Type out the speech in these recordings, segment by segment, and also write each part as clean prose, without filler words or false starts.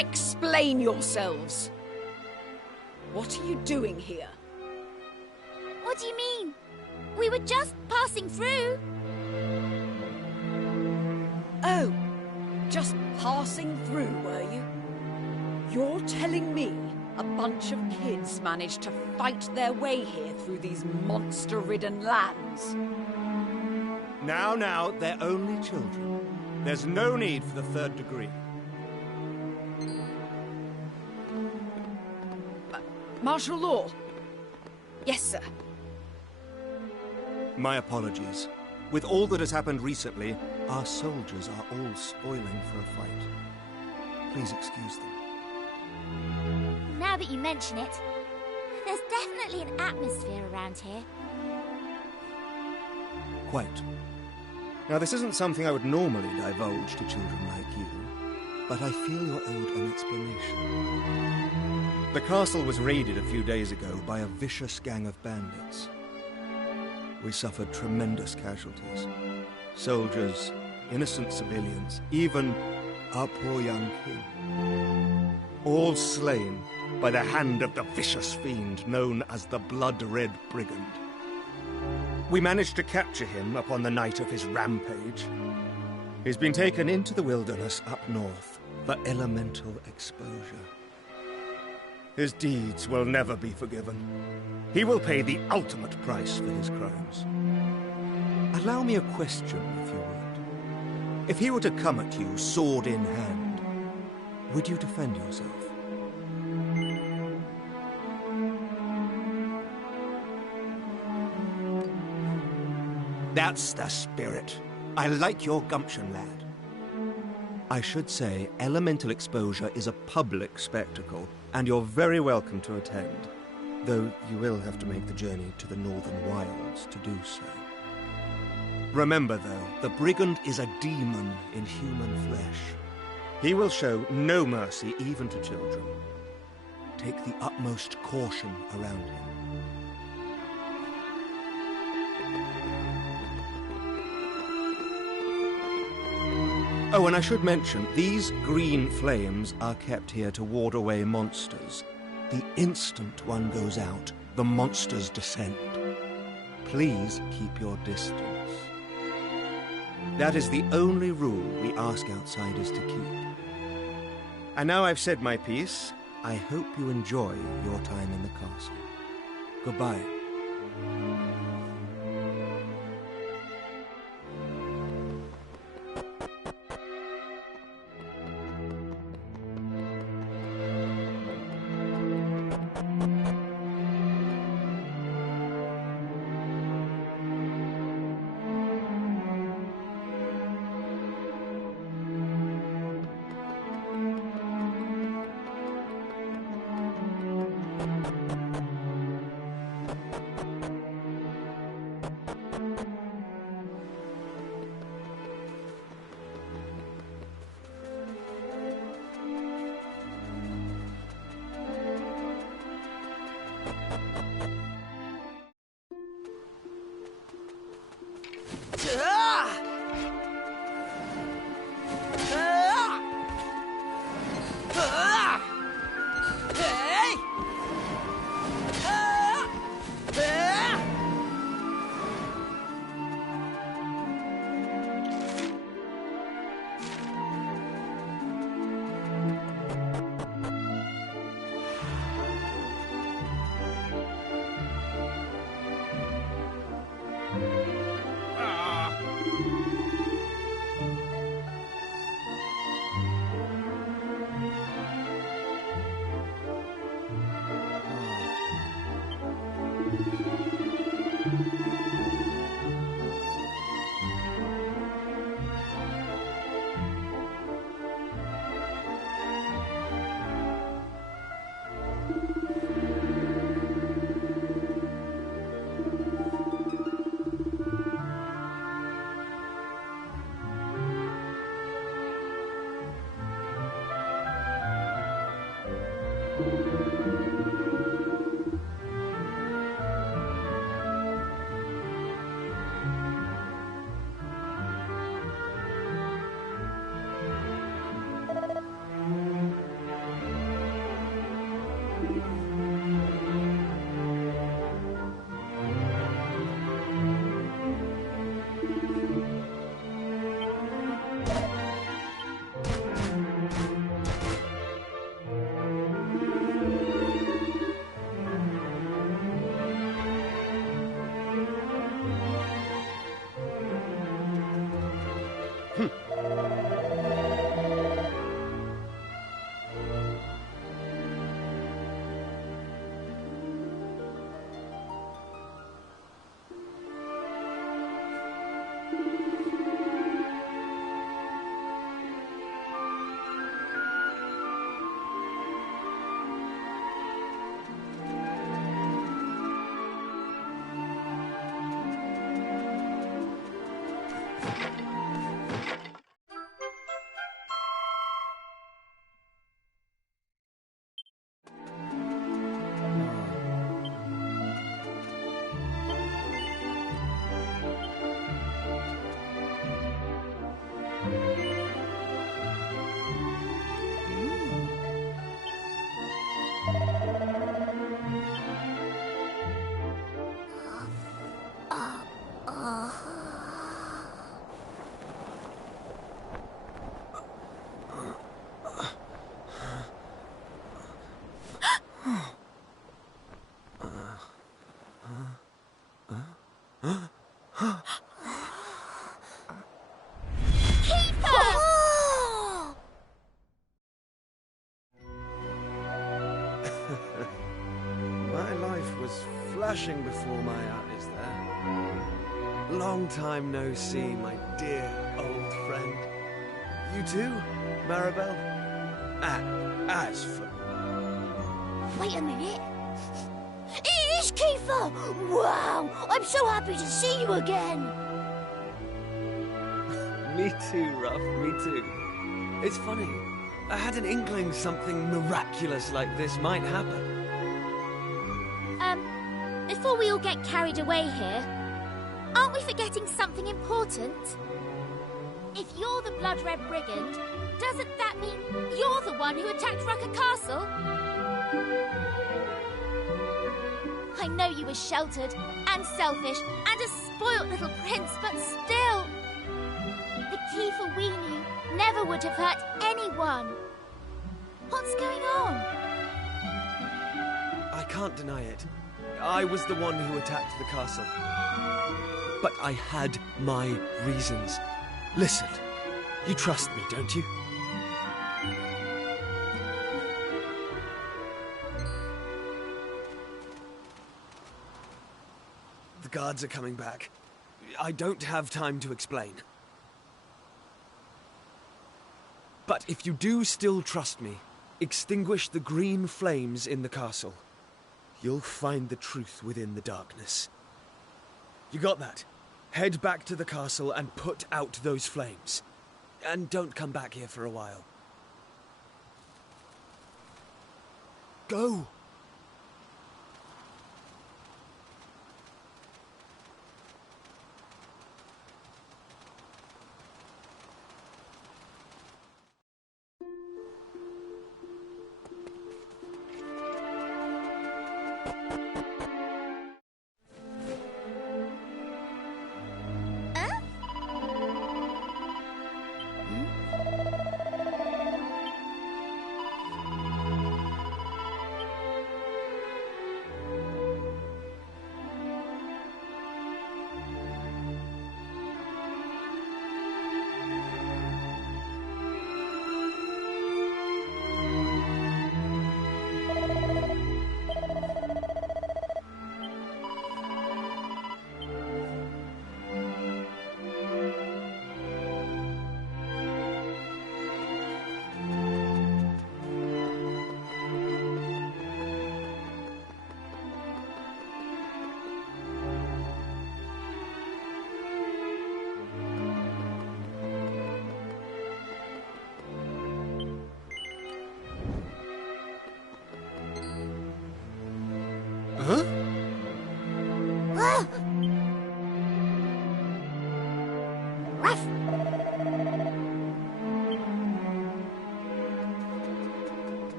Explain yourselves! What are you doing here? What do you mean? We were just passing through. Oh, just passing through, were you? You're telling me a bunch of kids managed to fight their way here through these monster-ridden lands? Now, they're only children. There's no need for the third degree. Martial law? Yes, sir. My apologies. With all that has happened recently, our soldiers are all spoiling for a fight. Please excuse them. Now that you mention it, there's definitely an atmosphere around here. Quite. Now, this isn't something I would normally divulge to children like you, but I feel you're owed an explanation. The castle was raided a few days ago by a vicious gang of bandits. We suffered tremendous casualties. Soldiers, innocent civilians, even our poor young king. All slain by the hand of the vicious fiend known as the Blood-Red Brigand. We managed to capture him upon the night of his rampage. He's been taken into the wilderness up north for elemental exposure. His deeds will never be forgiven. He will pay the ultimate price for his crimes. Allow me a question, if you would. If he were to come at you, sword in hand, would you defend yourself? That's the spirit. I like your gumption, lad. I should say, elemental exposure is a public spectacle, and you're very welcome to attend, though you will have to make the journey to the northern wilds to do so. Remember, though, the brigand is a demon in human flesh. He will show no mercy even to children. Take the utmost caution around him. Oh, and I should mention, these green flames are kept here to ward away monsters. The instant one goes out, the monsters descend. Please keep your distance. That is the only rule we ask outsiders to keep. And now I've said my piece, I hope you enjoy your time in the castle. Goodbye. flashing before my eyes there. Long time no see, my dear old friend. You too, Maribel? As for... Wait a minute. It is Kiefer! Wow! I'm so happy to see you again! Me too, Ruff, me too. It's funny. I had an inkling something miraculous like this might happen. Before we all get carried away here, aren't we forgetting something important? If you're the Blood Red Brigand, doesn't that mean you're the one who attacked Rucker Castle? I know you were sheltered and selfish and a spoilt little prince, but still... The Kiefer we knew never would have hurt anyone. What's going on? I can't deny it. I was the one who attacked the castle. But I had my reasons. Listen, you trust me, don't you? The guards are coming back. I don't have time to explain. But if you do still trust me, extinguish the green flames in the castle. You'll find the truth within the darkness. You got that? Head back to the castle and put out those flames. And don't come back here for a while. Go! Huh? Ah! Ruff!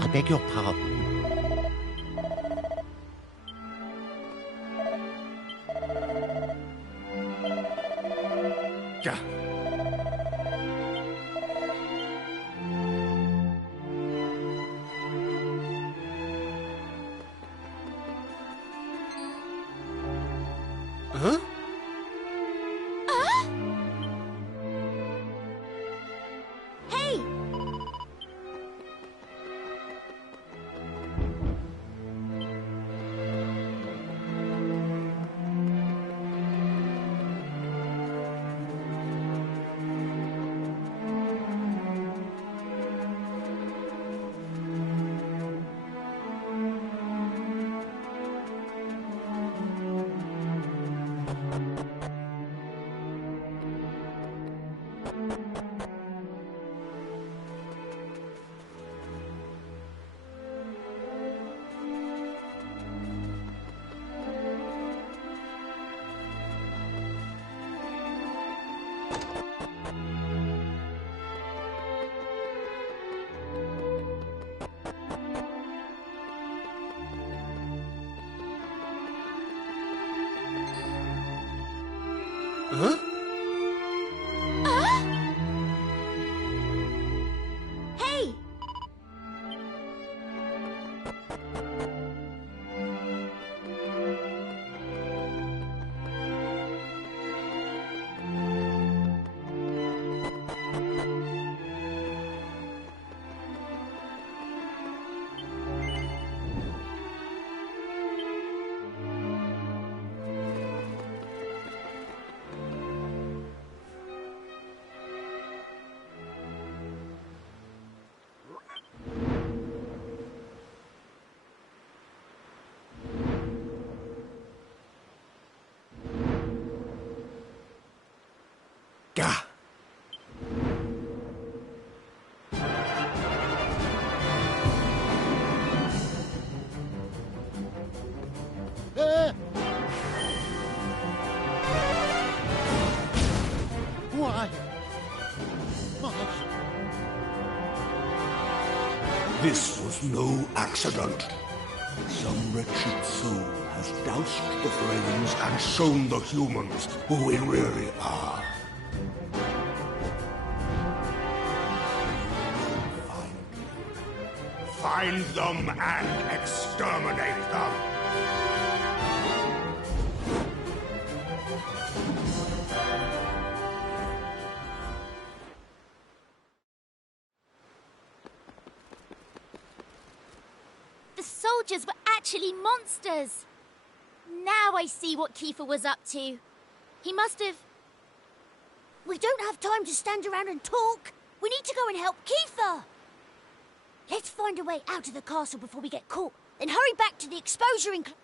I beg your pardon. Gah. Huh? Hey! Huh? Hey! Gah! Why? Master. This was no accident. Some wretched soul has doused the flames and shown the humans who we really are. Find them and exterminate them! The soldiers were actually monsters. Now I see what Kiefer was up to. He must have... We don't have time to stand around and talk. We need to go and help Kiefer. Let's find a way out of the castle before we get caught. Then hurry back to the exposure enclosure.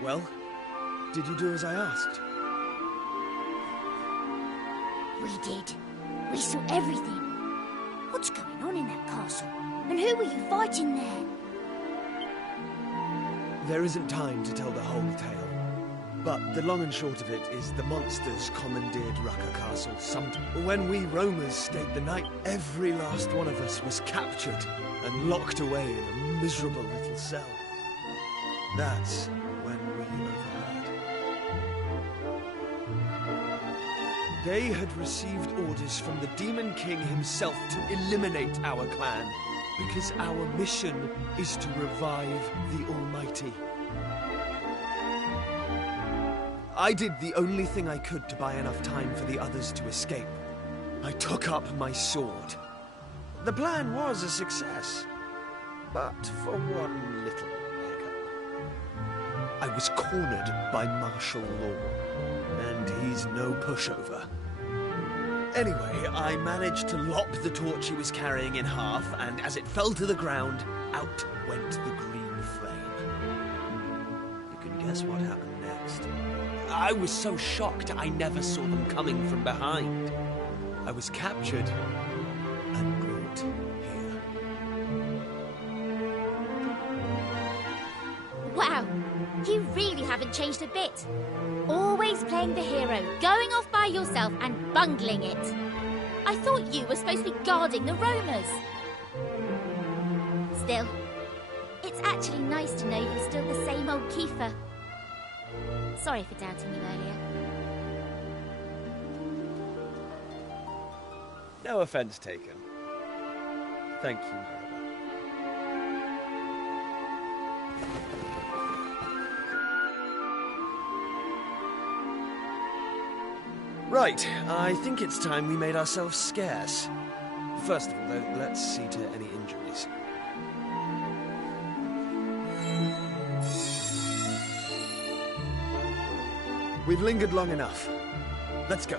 Well, did you do as I asked? We did. We saw everything. What's going on in that castle? And who were you fighting there? There isn't time to tell the whole tale. But the long and short of it is the monsters commandeered Rucker Castle. When we roamers stayed the night, every last one of us was captured and locked away in a miserable little cell. That's when we overheard. They had received orders from the Demon King himself to eliminate our clan, because our mission is to revive the Almighty. I did the only thing I could to buy enough time for the others to escape. I took up my sword. The plan was a success. but for one little hiccup. I was cornered by martial law, and he's no pushover. Anyway, I managed to lop the torch he was carrying in half, and as it fell to the ground, out went the green flame. You can guess what happened next. I was so shocked I never saw them coming from behind. I was captured and brought here. Wow, you really haven't changed a bit. Always playing the hero, going off by yourself and bungling it. I thought you were supposed to be guarding the roamers. Still, it's actually nice to know you're still the same old Kiefer. Sorry for doubting you earlier. No offense taken. Thank you, Marilla. Right, I think it's time we made ourselves scarce. First of all, though, let's see to any injuries. We've lingered long enough. Let's go.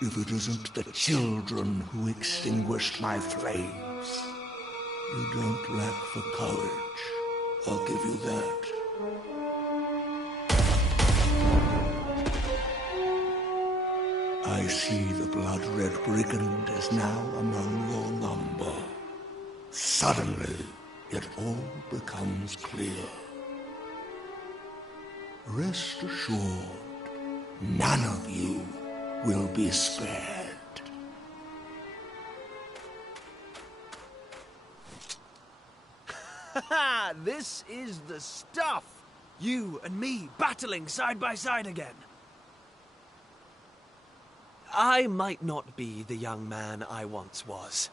If it isn't the children who extinguished my flames. You don't lack for courage, I'll give you that. I see the blood-red brigand is now among your number. Suddenly, it all becomes clear. Rest assured, none of you will be spared. Ha! This is the stuff! You and me battling side by side again. I might not be the young man I once was.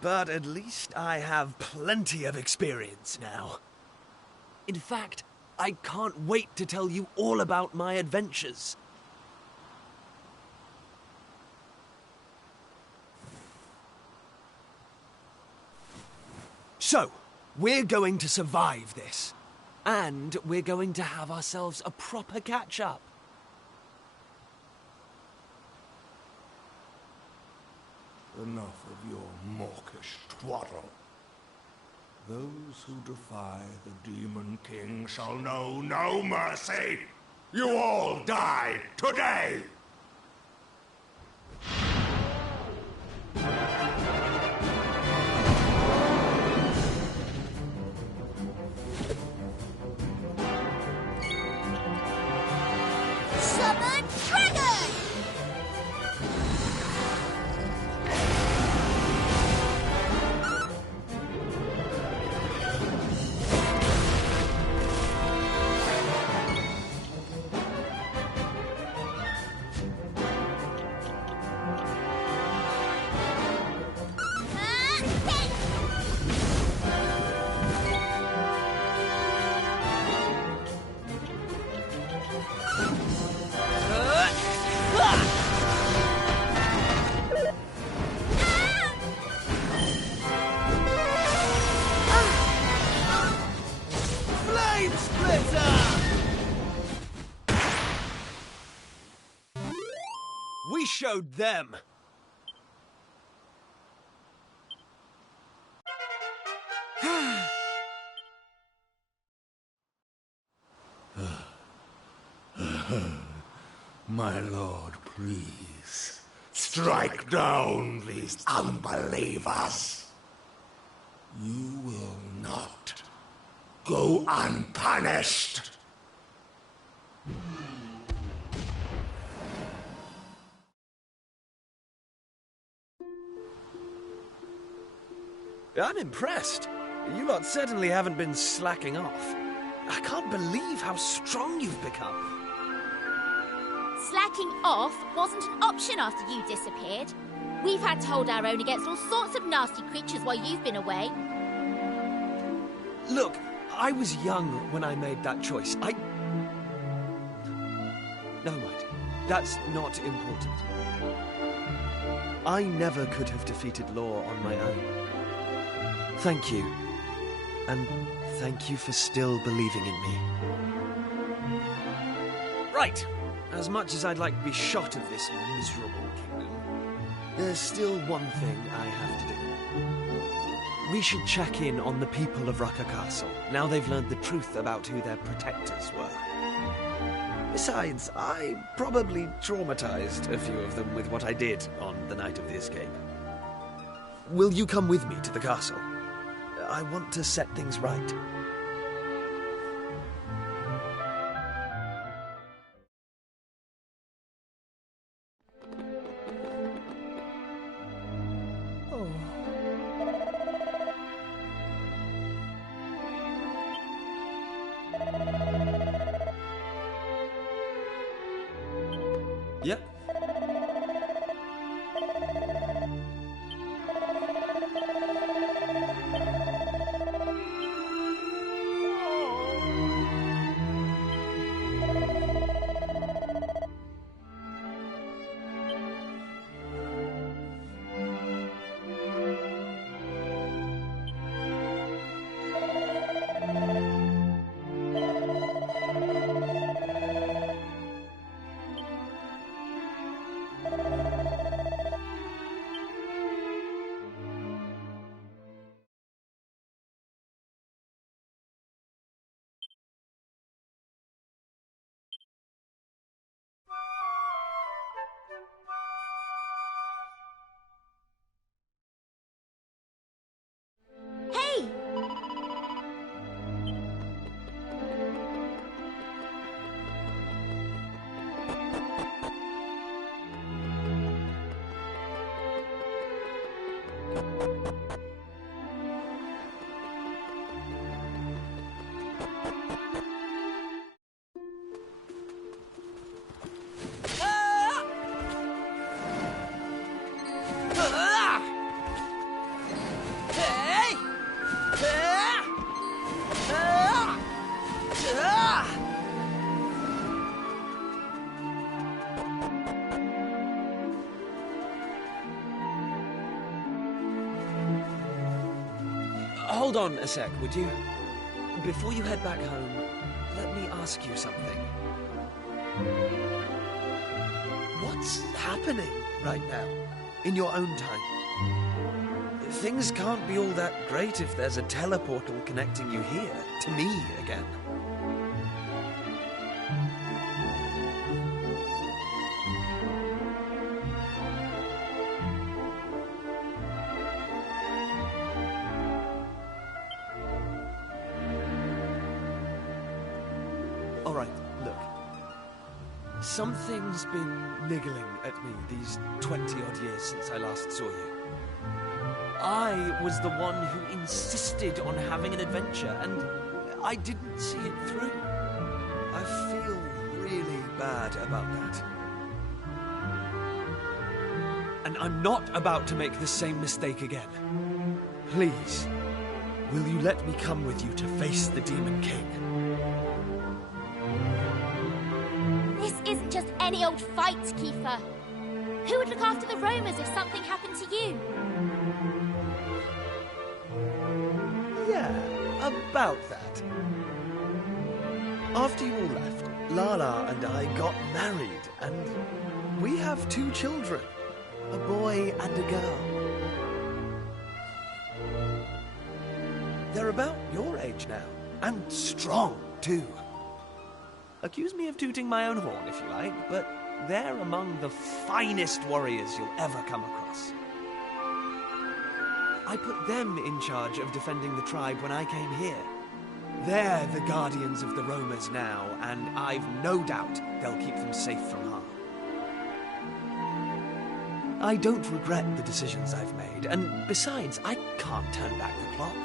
But at least I have plenty of experience now. In fact, I can't wait to tell you all about my adventures. So, we're going to survive this. And we're going to have ourselves a proper catch-up. Enough of your mawkish twaddle. Those who defy the Demon King shall know no mercy. You all die today! Summon Dragon! We showed them. My lord, please, strike down these unbelievers. You will not go unpunished. I'm impressed. You lot certainly haven't been slacking off. I can't believe how strong you've become. Slacking off wasn't an option after you disappeared. We've had to hold our own against all sorts of nasty creatures while you've been away. Look, I was young when I made that choice. Never mind. That's not important. I never could have defeated Law on my own. Thank you. And thank you for still believing in me. Right. As much as I'd like to be shot of this miserable kingdom, there's still one thing I have to do. We should check in on the people of Rucker Castle, now they've learned the truth about who their protectors were. Besides, I probably traumatized a few of them with what I did on the night of the escape. Will you come with me to the castle? I want to set things right. Yep. Hey! Hold on a sec, would you? Before you head back home, let me ask you something. What's happening right now, in your own time? Things can't be all that great if there's a teleportal connecting you here, to me again. Alright, look. Something's been niggling at me these 20-odd years since I last saw you. I was the one who insisted on having an adventure, and I didn't see it through. I feel really bad about that. And I'm not about to make the same mistake again. Please, will you let me come with you to face the Demon King? This isn't just any old fight, Kiefer. Who would look after the roamers if something happened to you? Yeah, about that. After you all left, Lala and I got married, and we have 2 children, a boy and a girl. They're about your age now, and strong, too. Accuse me of tooting my own horn, if you like, but they're among the finest warriors you'll ever come across. I put them in charge of defending the tribe when I came here. They're the guardians of the roamers now, and I've no doubt they'll keep them safe from harm. I don't regret the decisions I've made, and besides, I can't turn back the clock.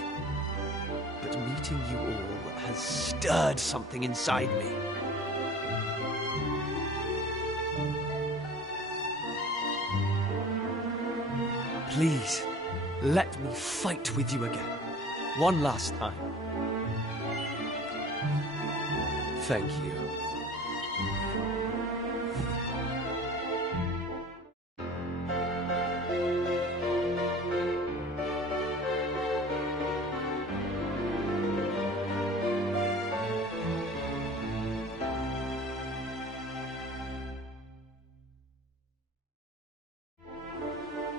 But meeting you all has stirred something inside me. Please, let me fight with you again. One last time. Thank you.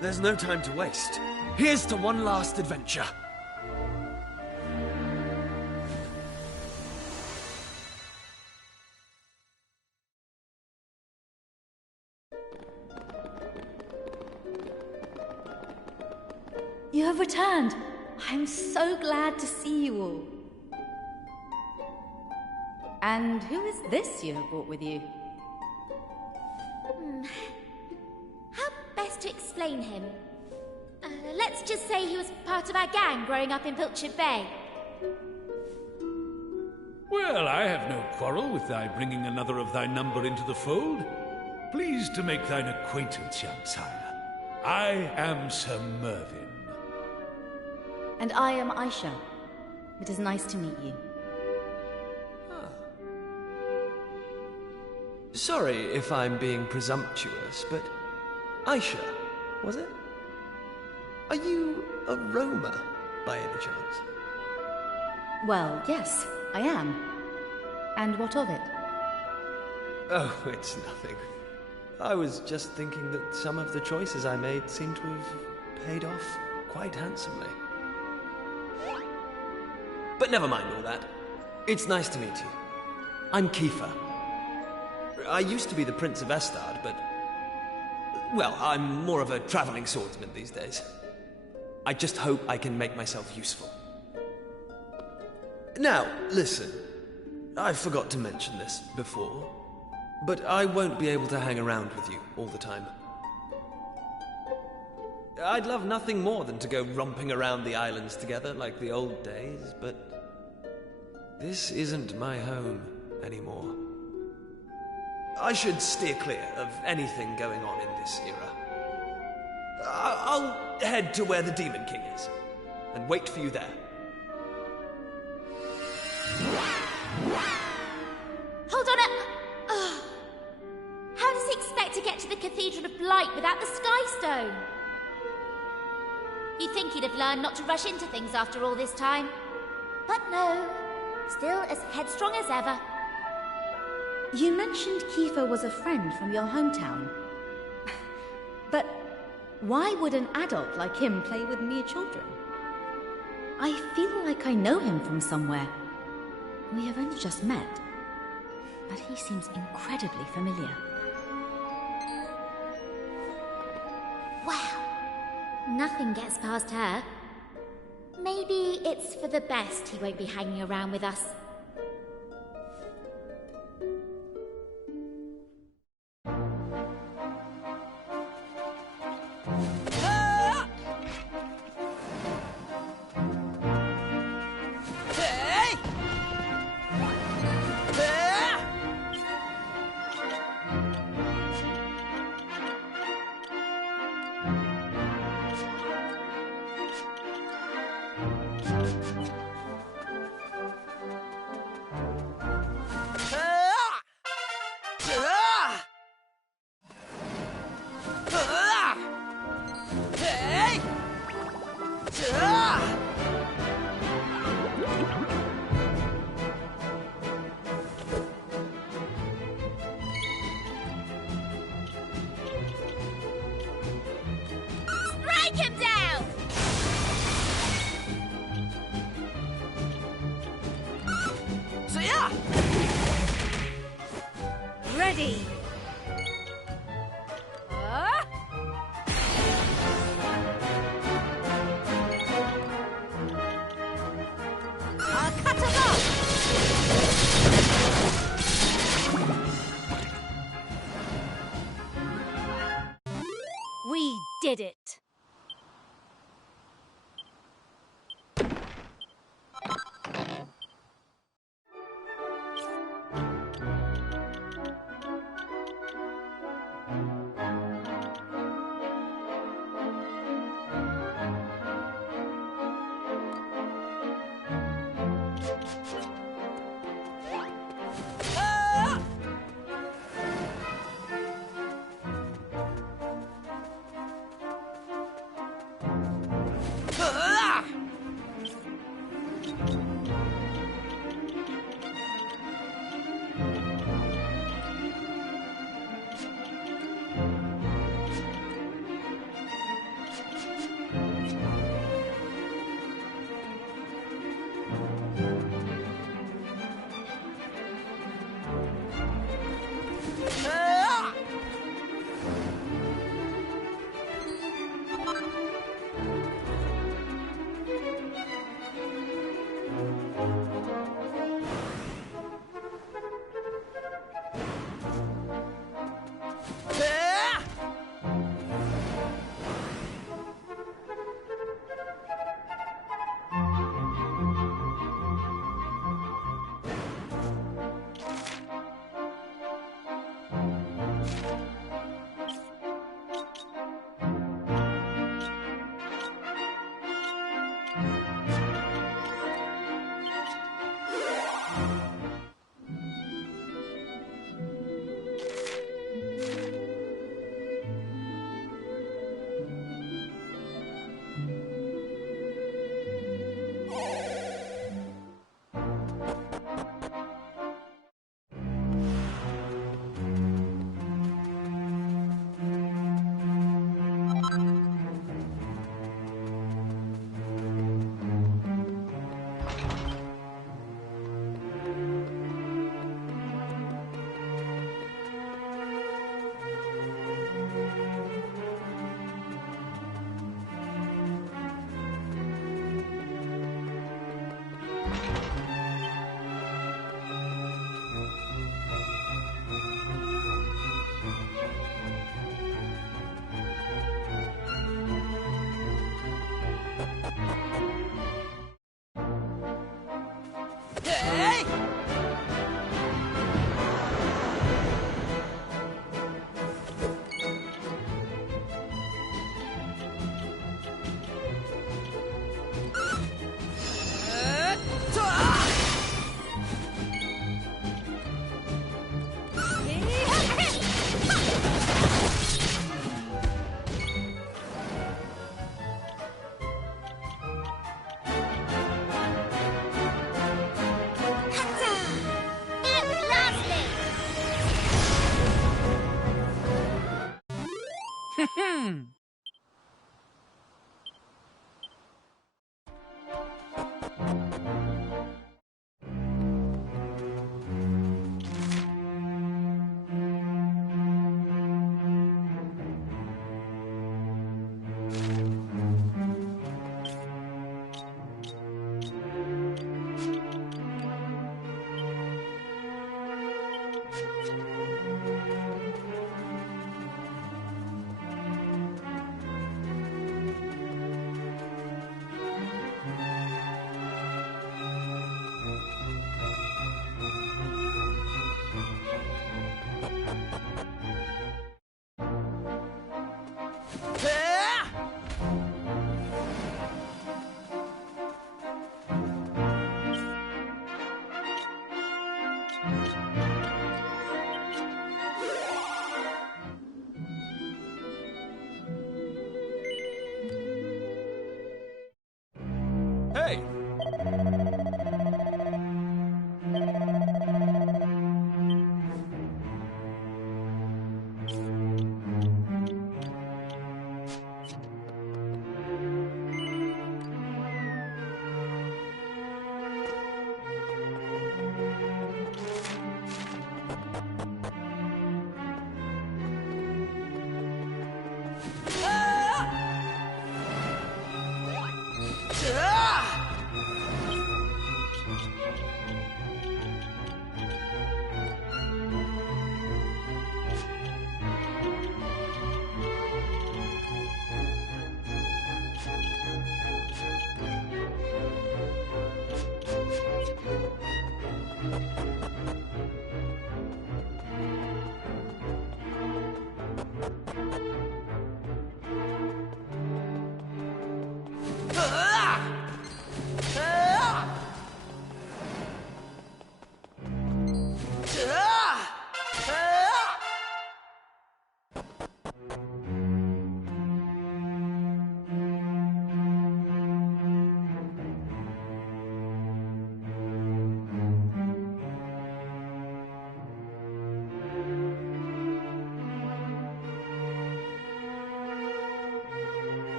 There's no time to waste. Here's to one last adventure. You have returned. I'm so glad to see you all. And who is this you have brought with you? How best to explain him? Let's just say he was part of our gang growing up in Pilchard Bay. Well, I have no quarrel with thy bringing another of thy number into the fold. Pleased to make thine acquaintance, young sire. I am Sir Mervyn. And I am Aisha. It is nice to meet you. Sorry if I'm being presumptuous, but Aisha, was it? Are you a roamer, by any chance? Well, yes, I am. And what of it? Oh, it's nothing. I was just thinking that some of the choices I made seem to have paid off quite handsomely. But never mind all that. It's nice to meet you. I'm Kiefer. I used to be the Prince of Estard, but... well, I'm more of a traveling swordsman these days. I just hope I can make myself useful. Now, listen. I forgot to mention this before, but I won't be able to hang around with you all the time. I'd love nothing more than to go romping around the islands together like the old days, but this isn't my home anymore. I should steer clear of anything going on in this era. I'll head to where the Demon King is, and wait for you there. Hold on How does he expect to get to the Cathedral of Blight without the Sky Stone? You'd think he'd have learned not to rush into things after all this time. But no, still as headstrong as ever. You mentioned Kiefer was a friend from your hometown. But why would an adult like him play with mere children? I feel like I know him from somewhere. We have only just met, but he seems incredibly familiar. Wow, nothing gets past her. Maybe it's for the best he won't be hanging around with us. Strike him down! So yeah! Ready! I'll cut us off! We did it! Hey! Hey!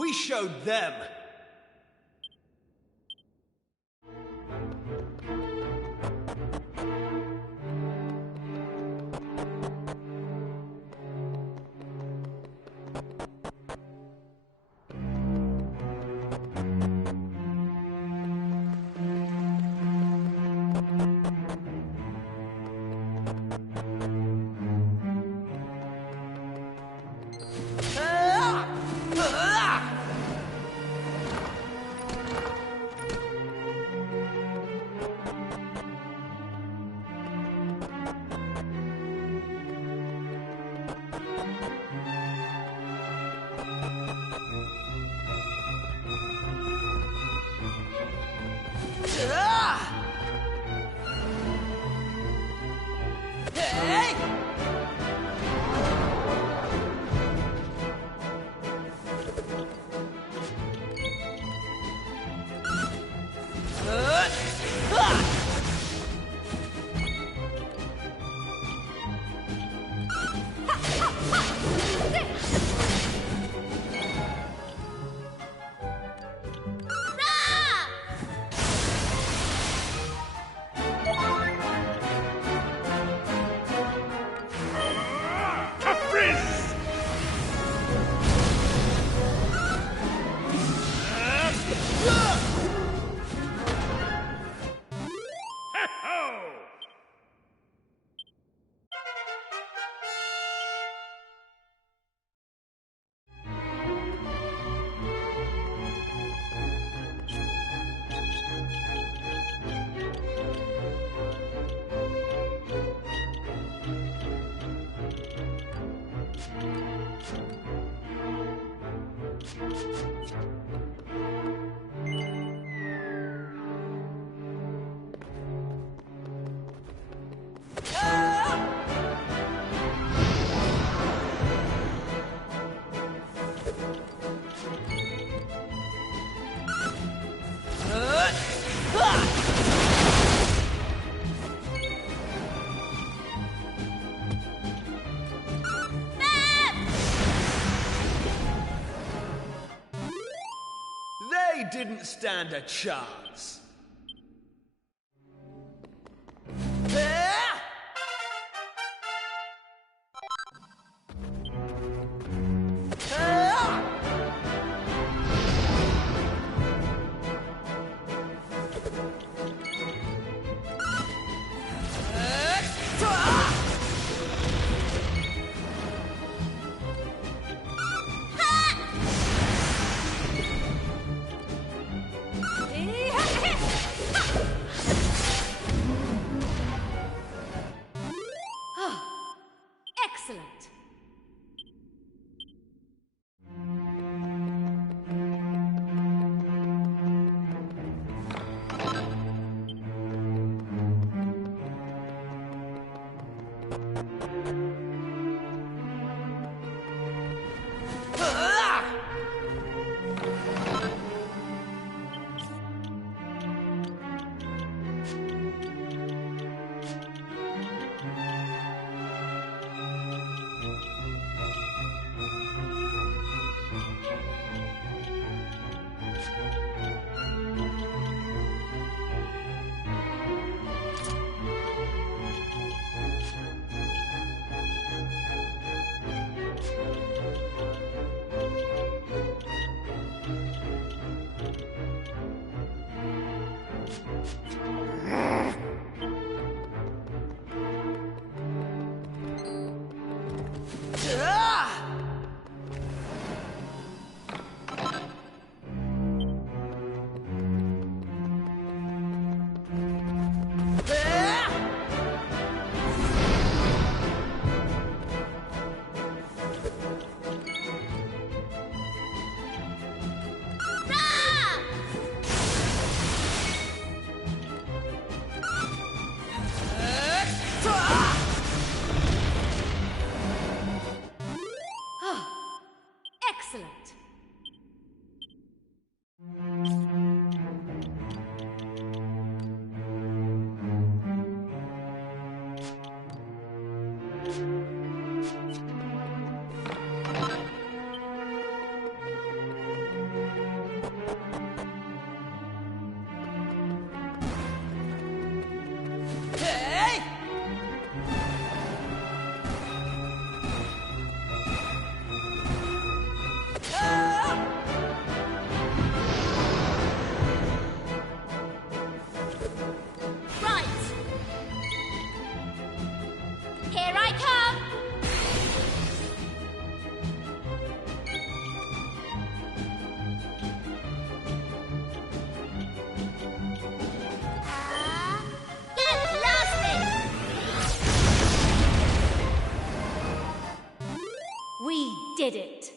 We showed them. didn't stand a chance. Excellent. Excellent. We did it!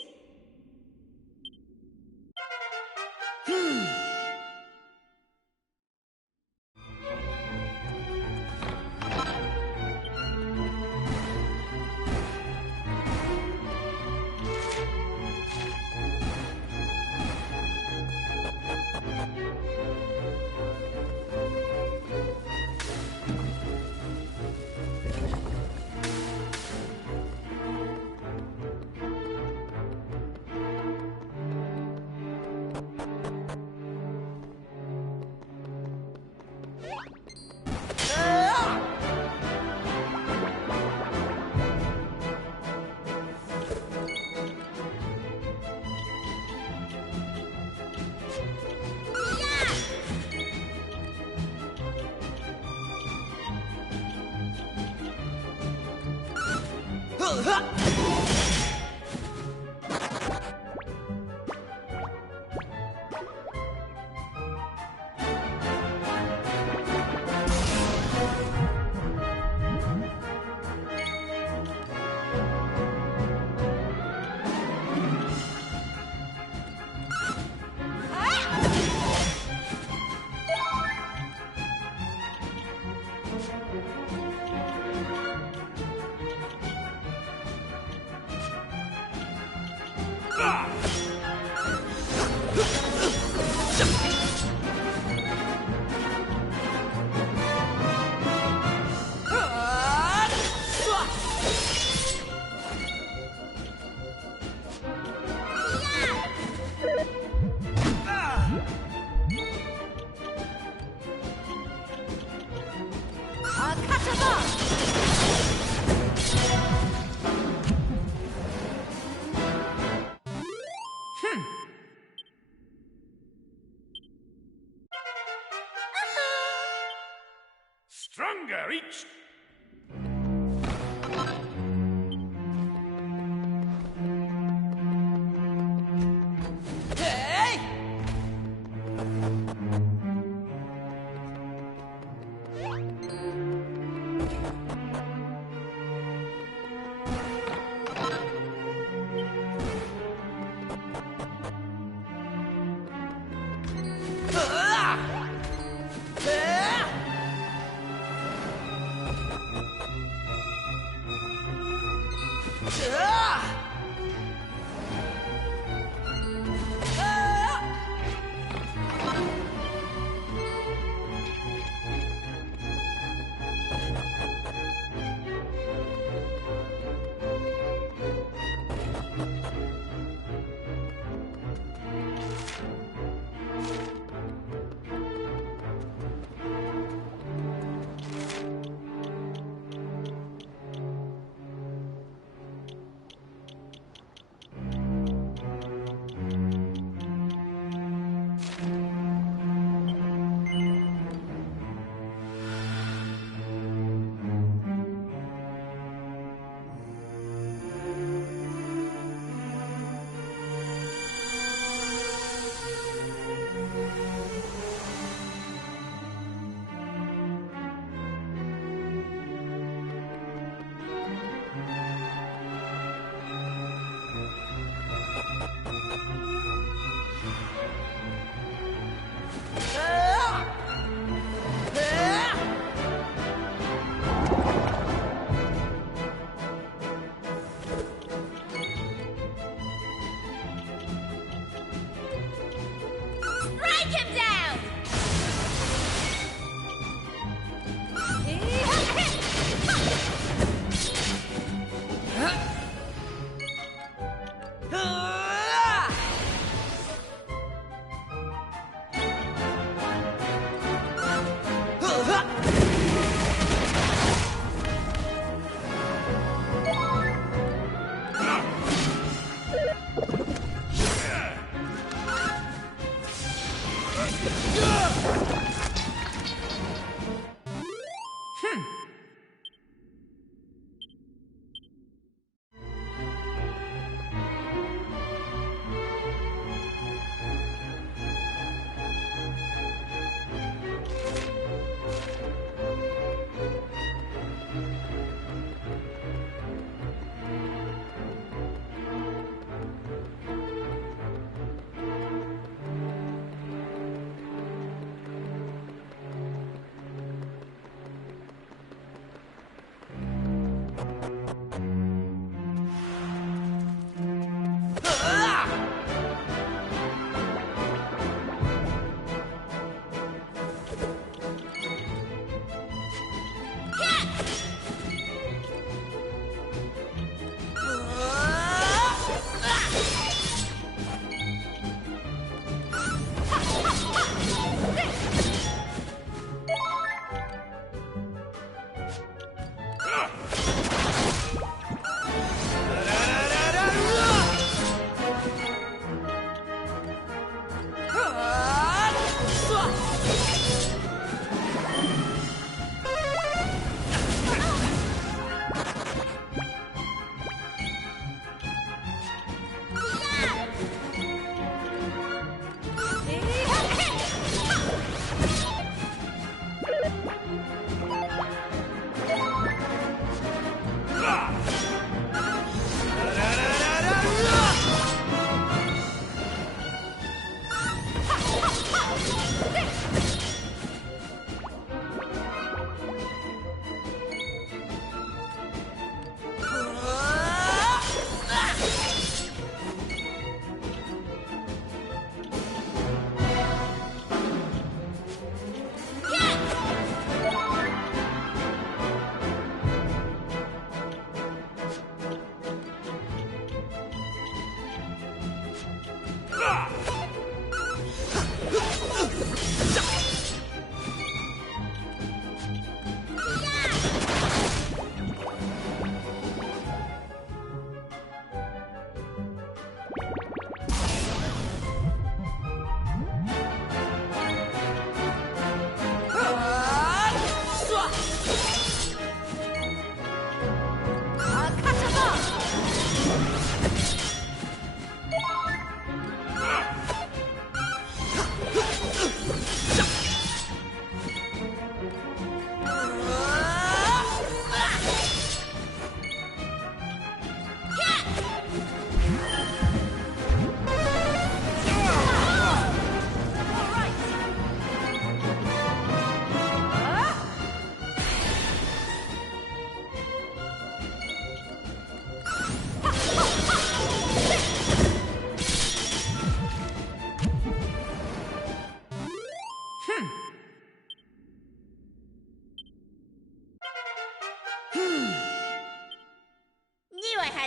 Stronger each.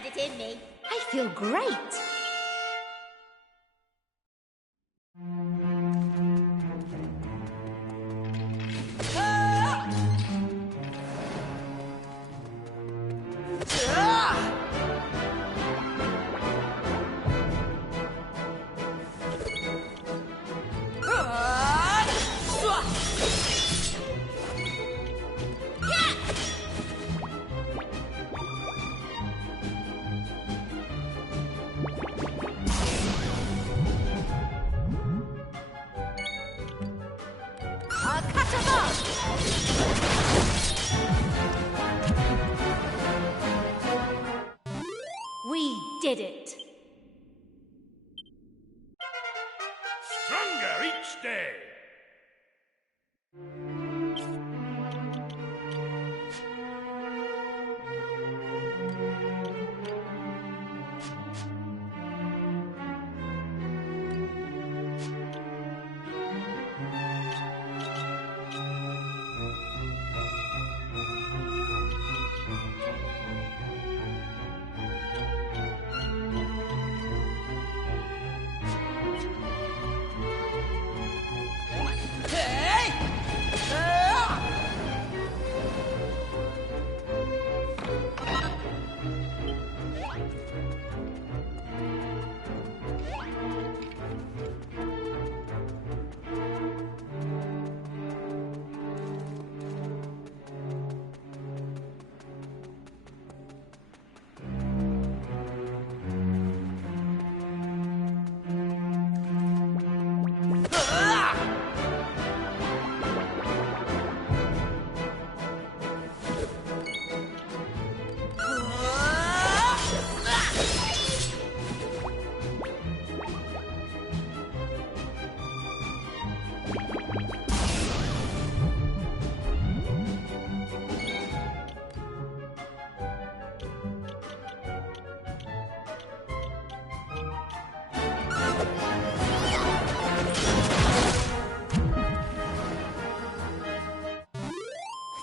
it in me. I feel great. We did it. Stronger each day.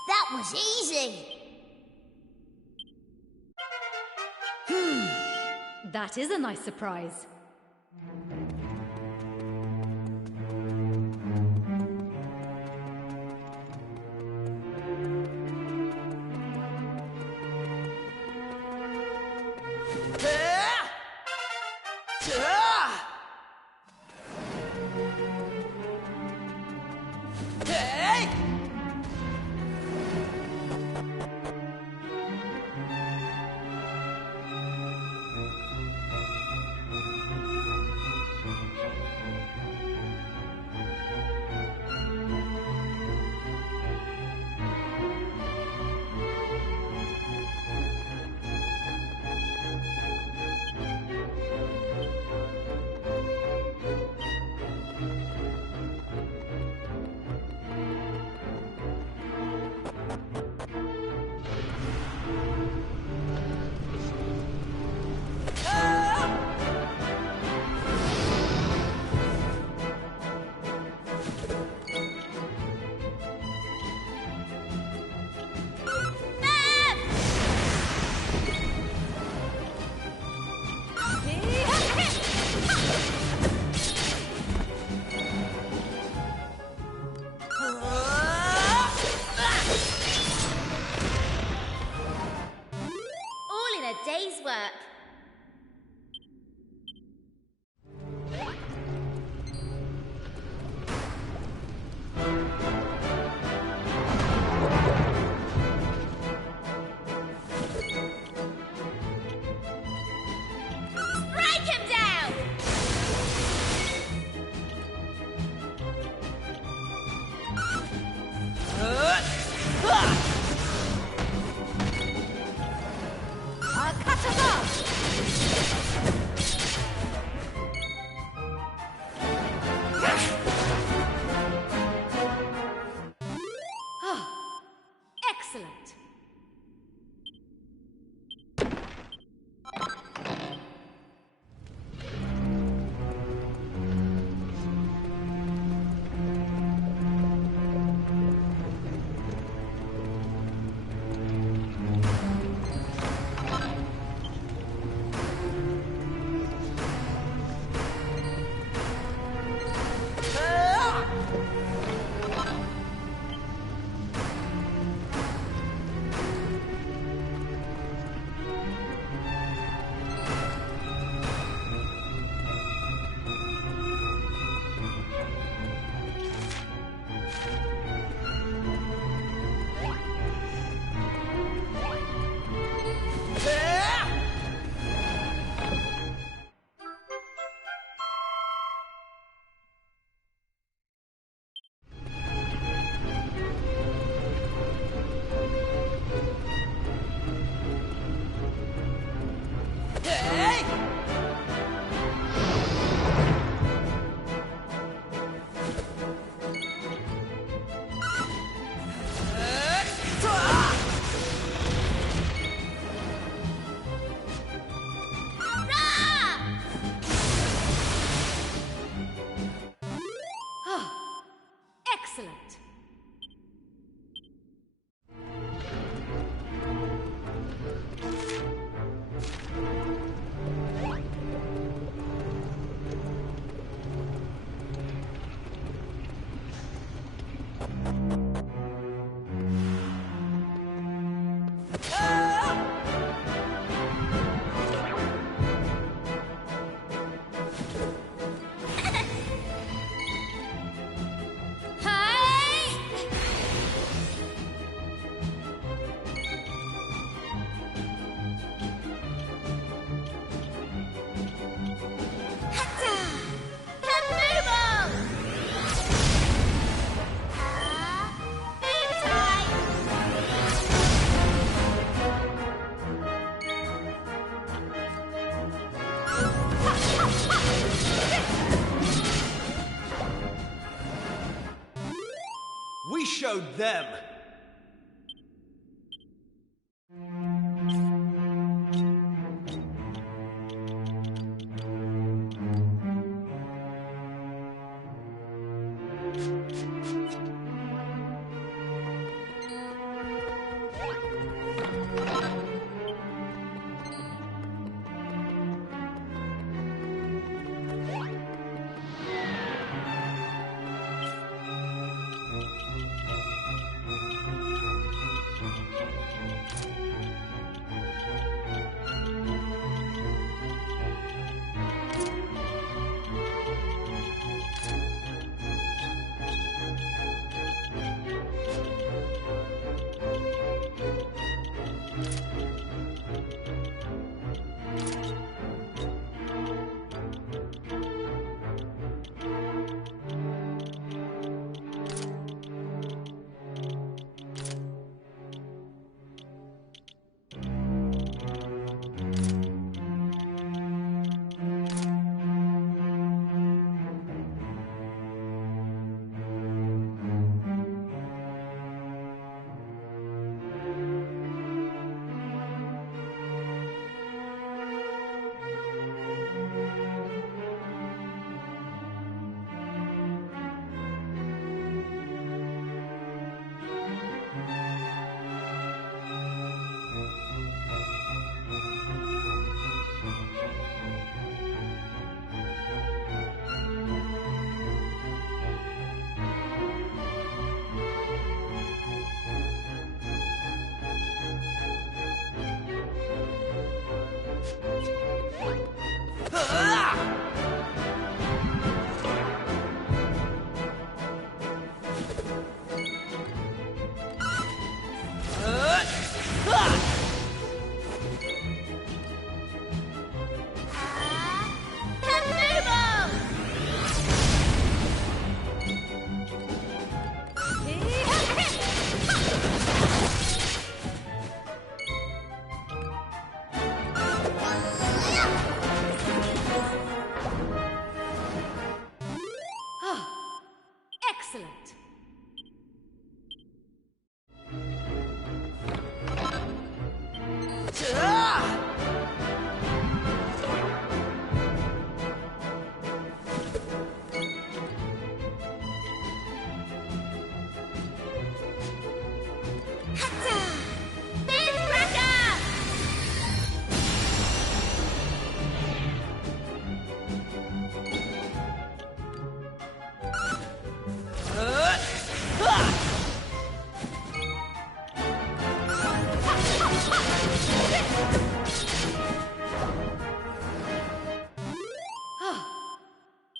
That was easy. That is a nice surprise. Day's work. Strike him down! Excellent. Excellent. We showed them. Excellent.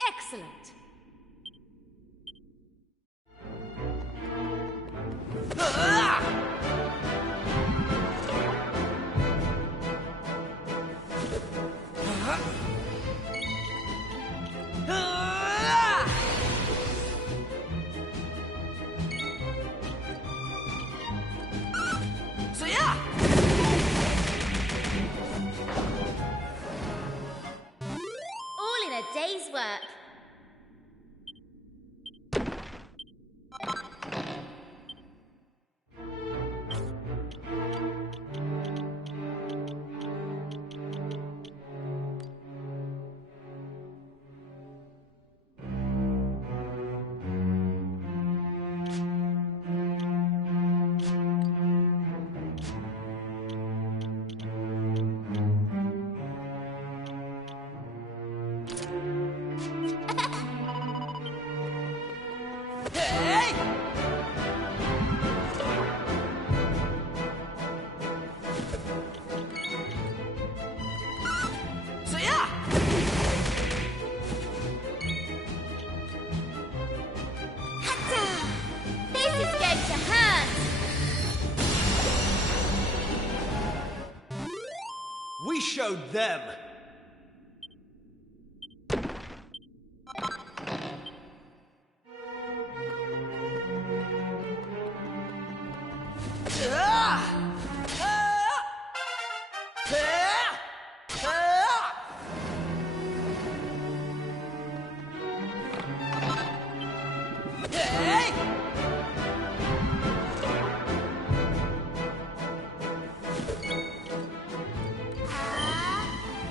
Excellent. All in a day's work. So yeah! Hatta! This is going to hurt! We showed them.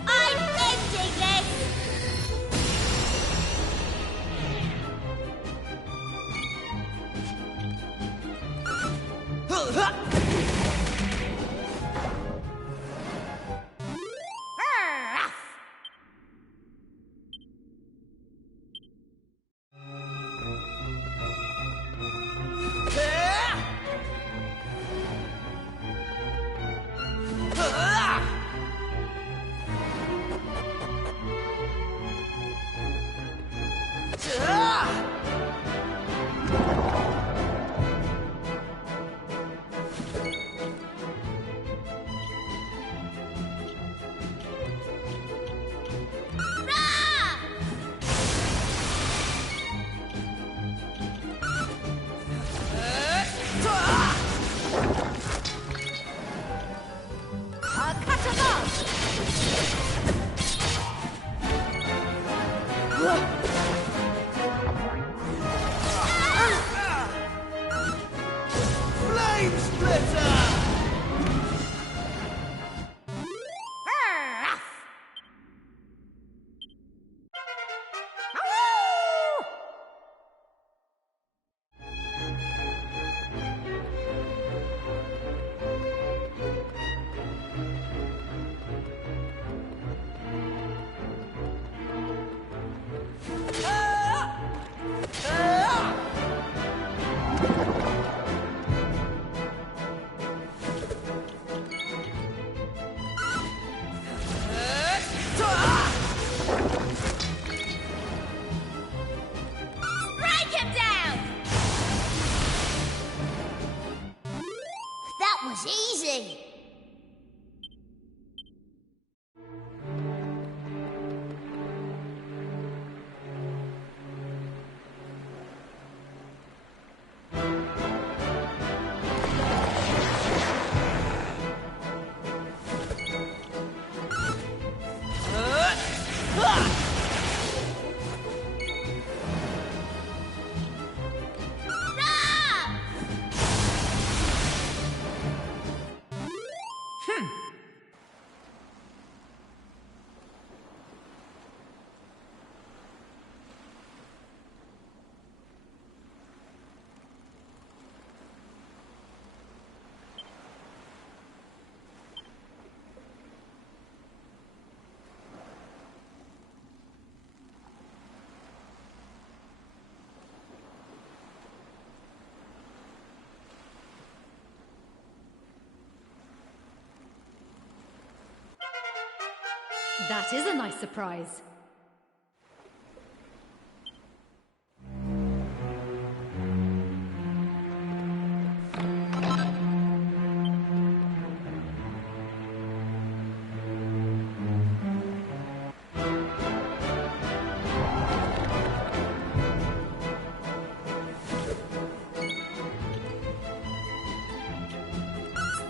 I'm ending this! Flame splitter! Strike him down! That was easy! That is a nice surprise.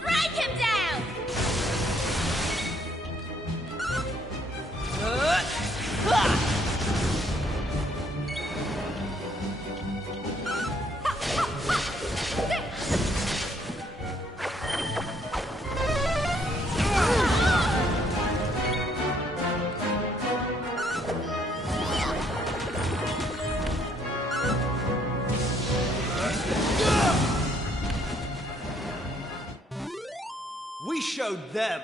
Strike him down! We showed them.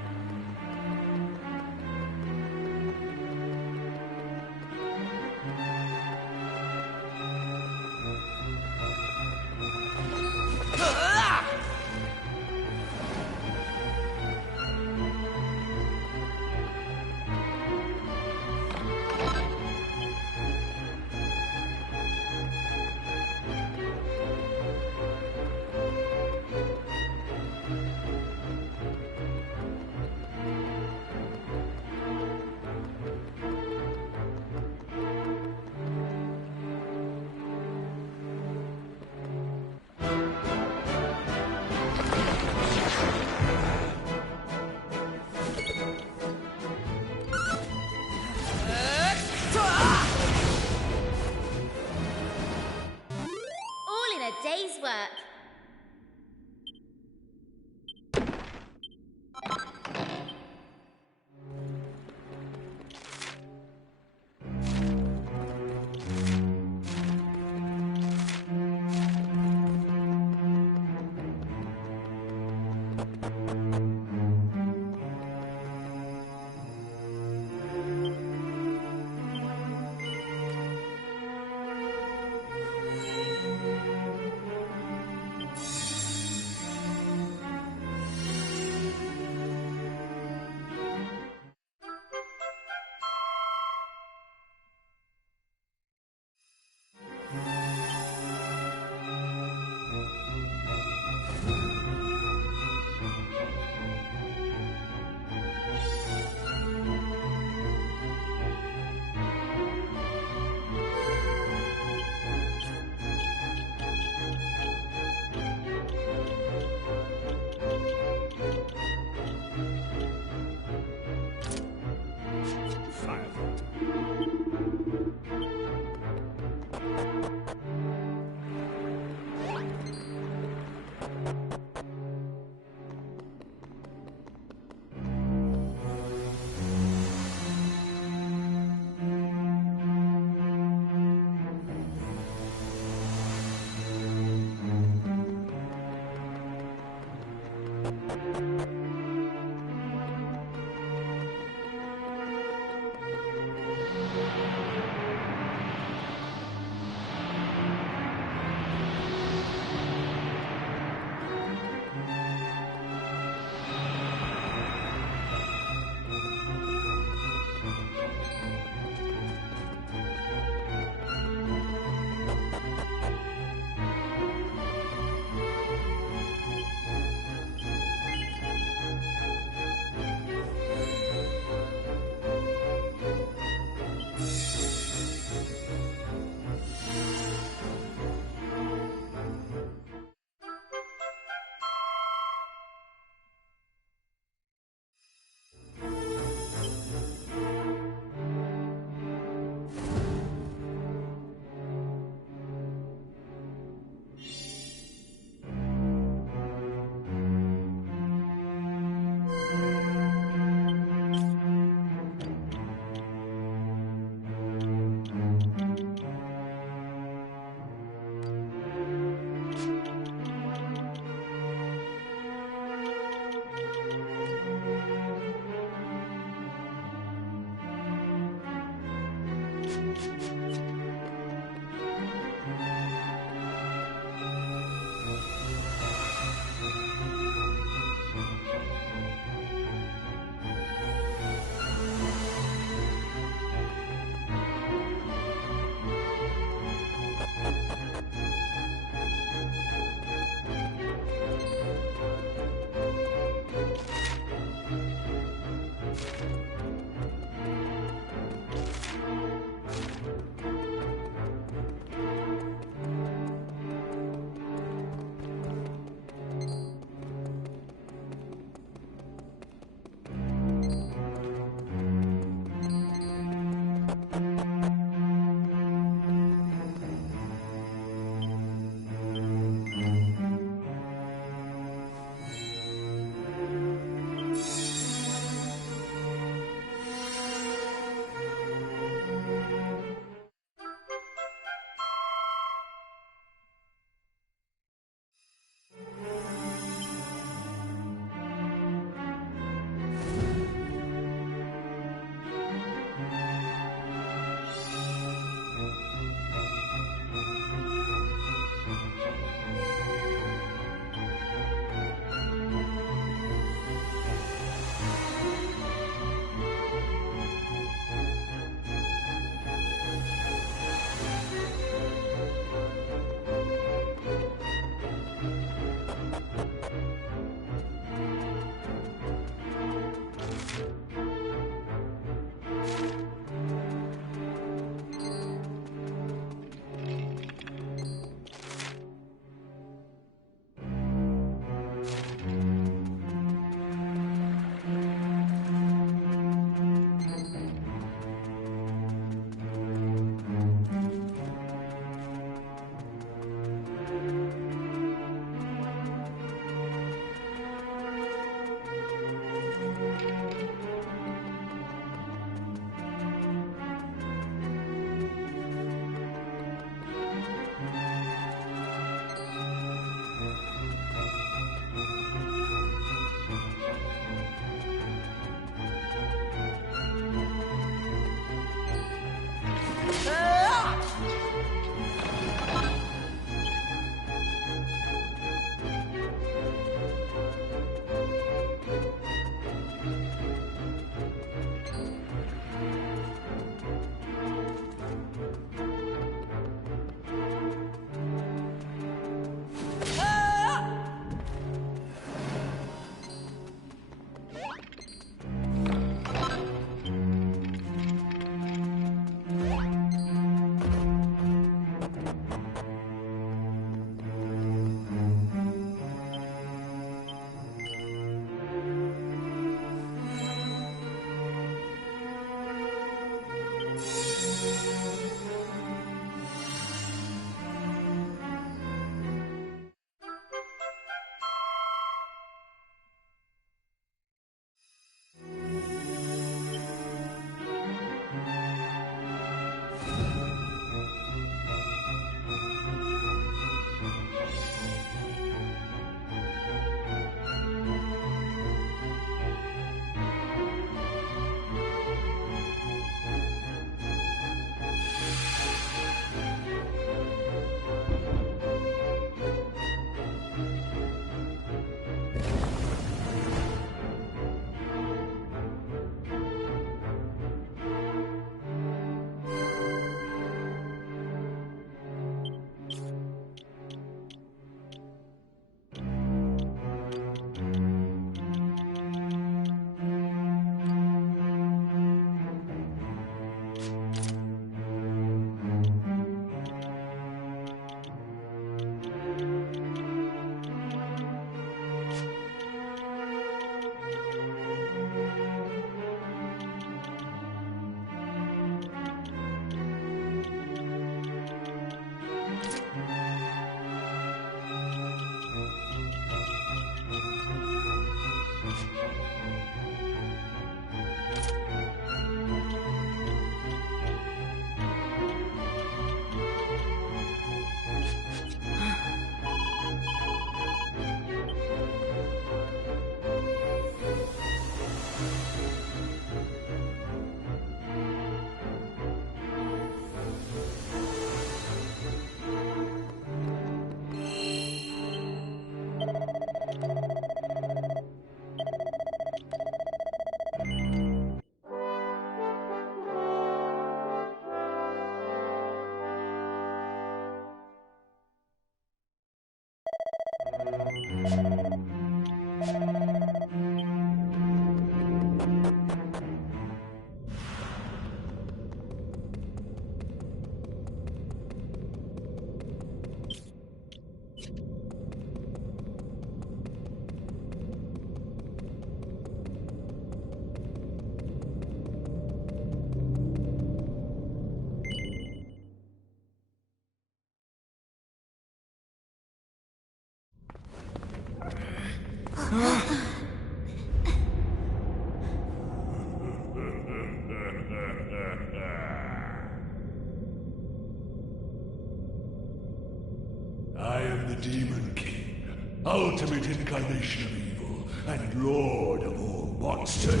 I am the Demon King, ultimate incarnation of evil, and lord of all monsters.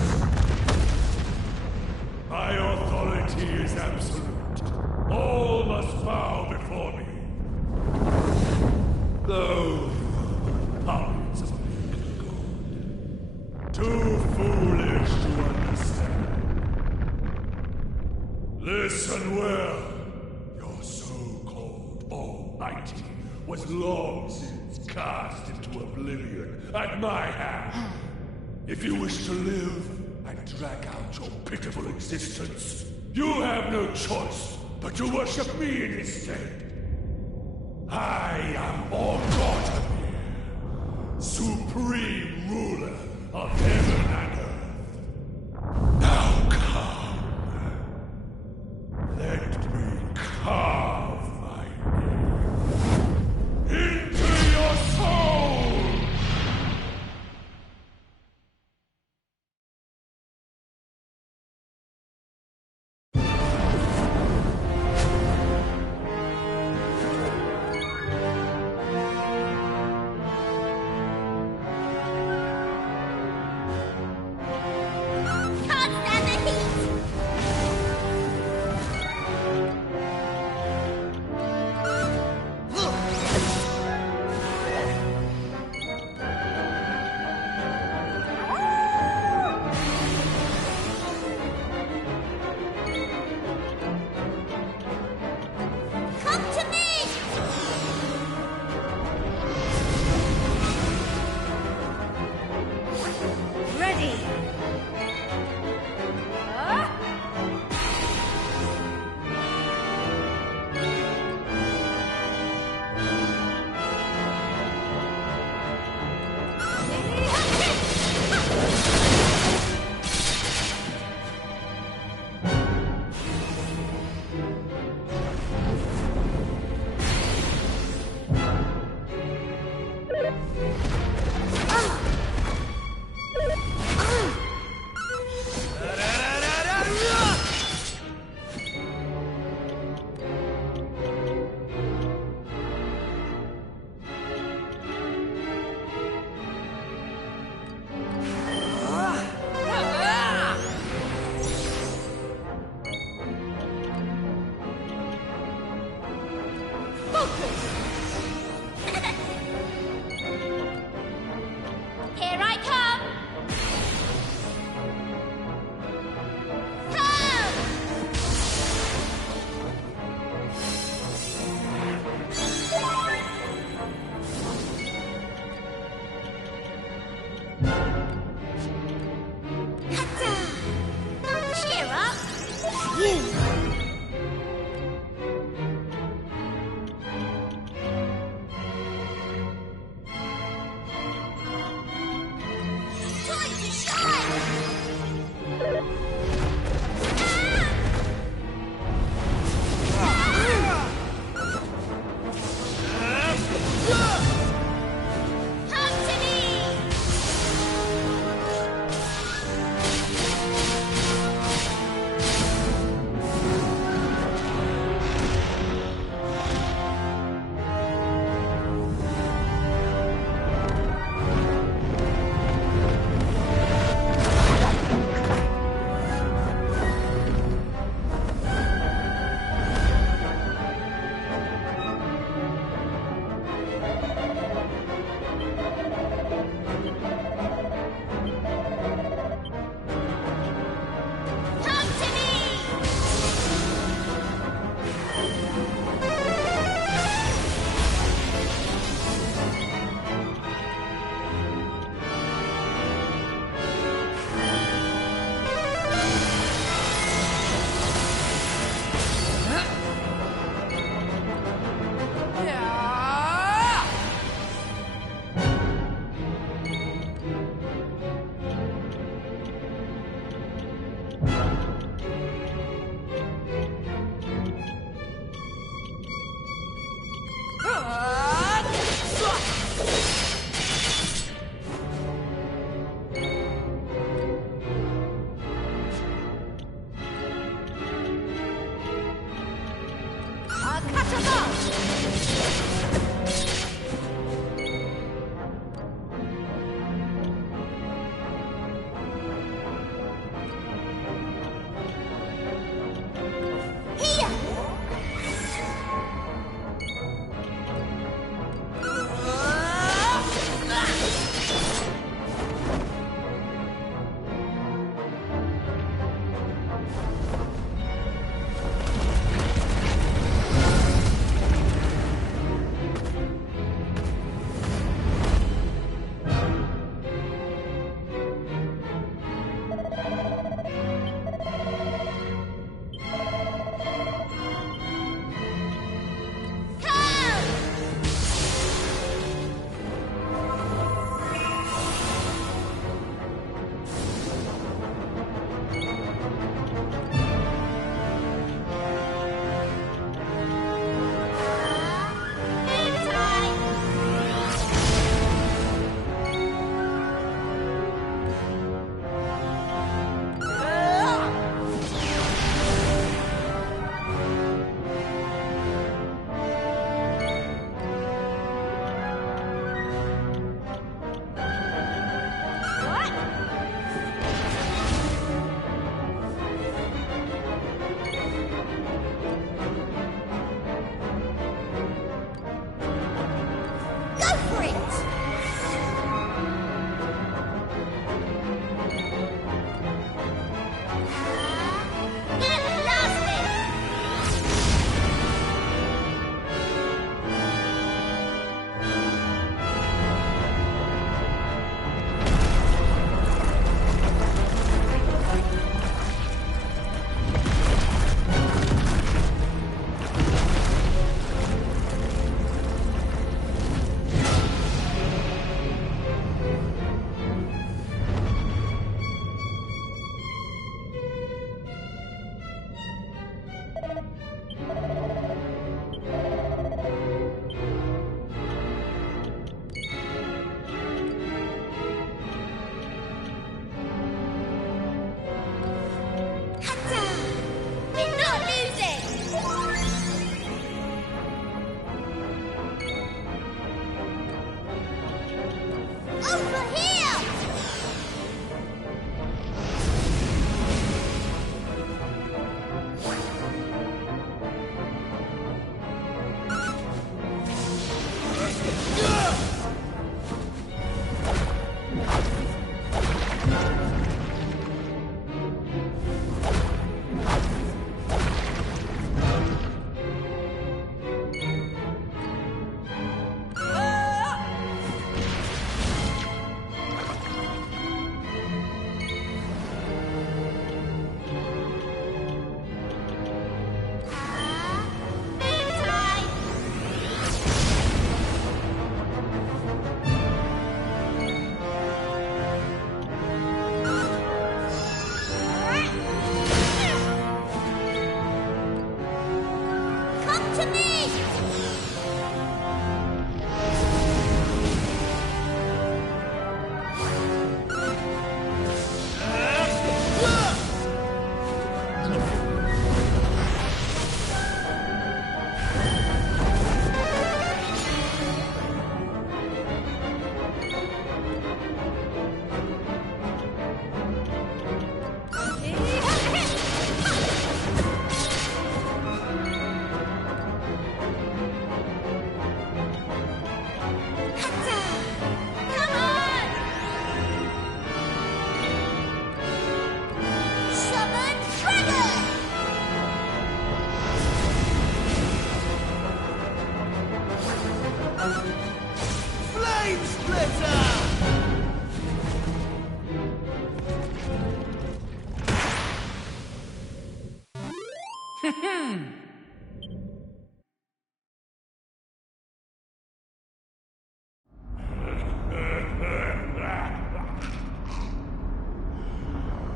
My authority is absolute. All must bow before me. Though puppets of good, too foolish to understand. Listen well. Your so-called Almighty was long since cast into oblivion at my hand. If you wish to live and drag out your pitiful existence, you have no choice but to worship me in his stead. I am Orgotamir, supreme ruler of heaven and earth. Now come. Let me carve my name into your soul! Can't stand the heat! Come to me! Ready! Here I come! Come! Cheer up!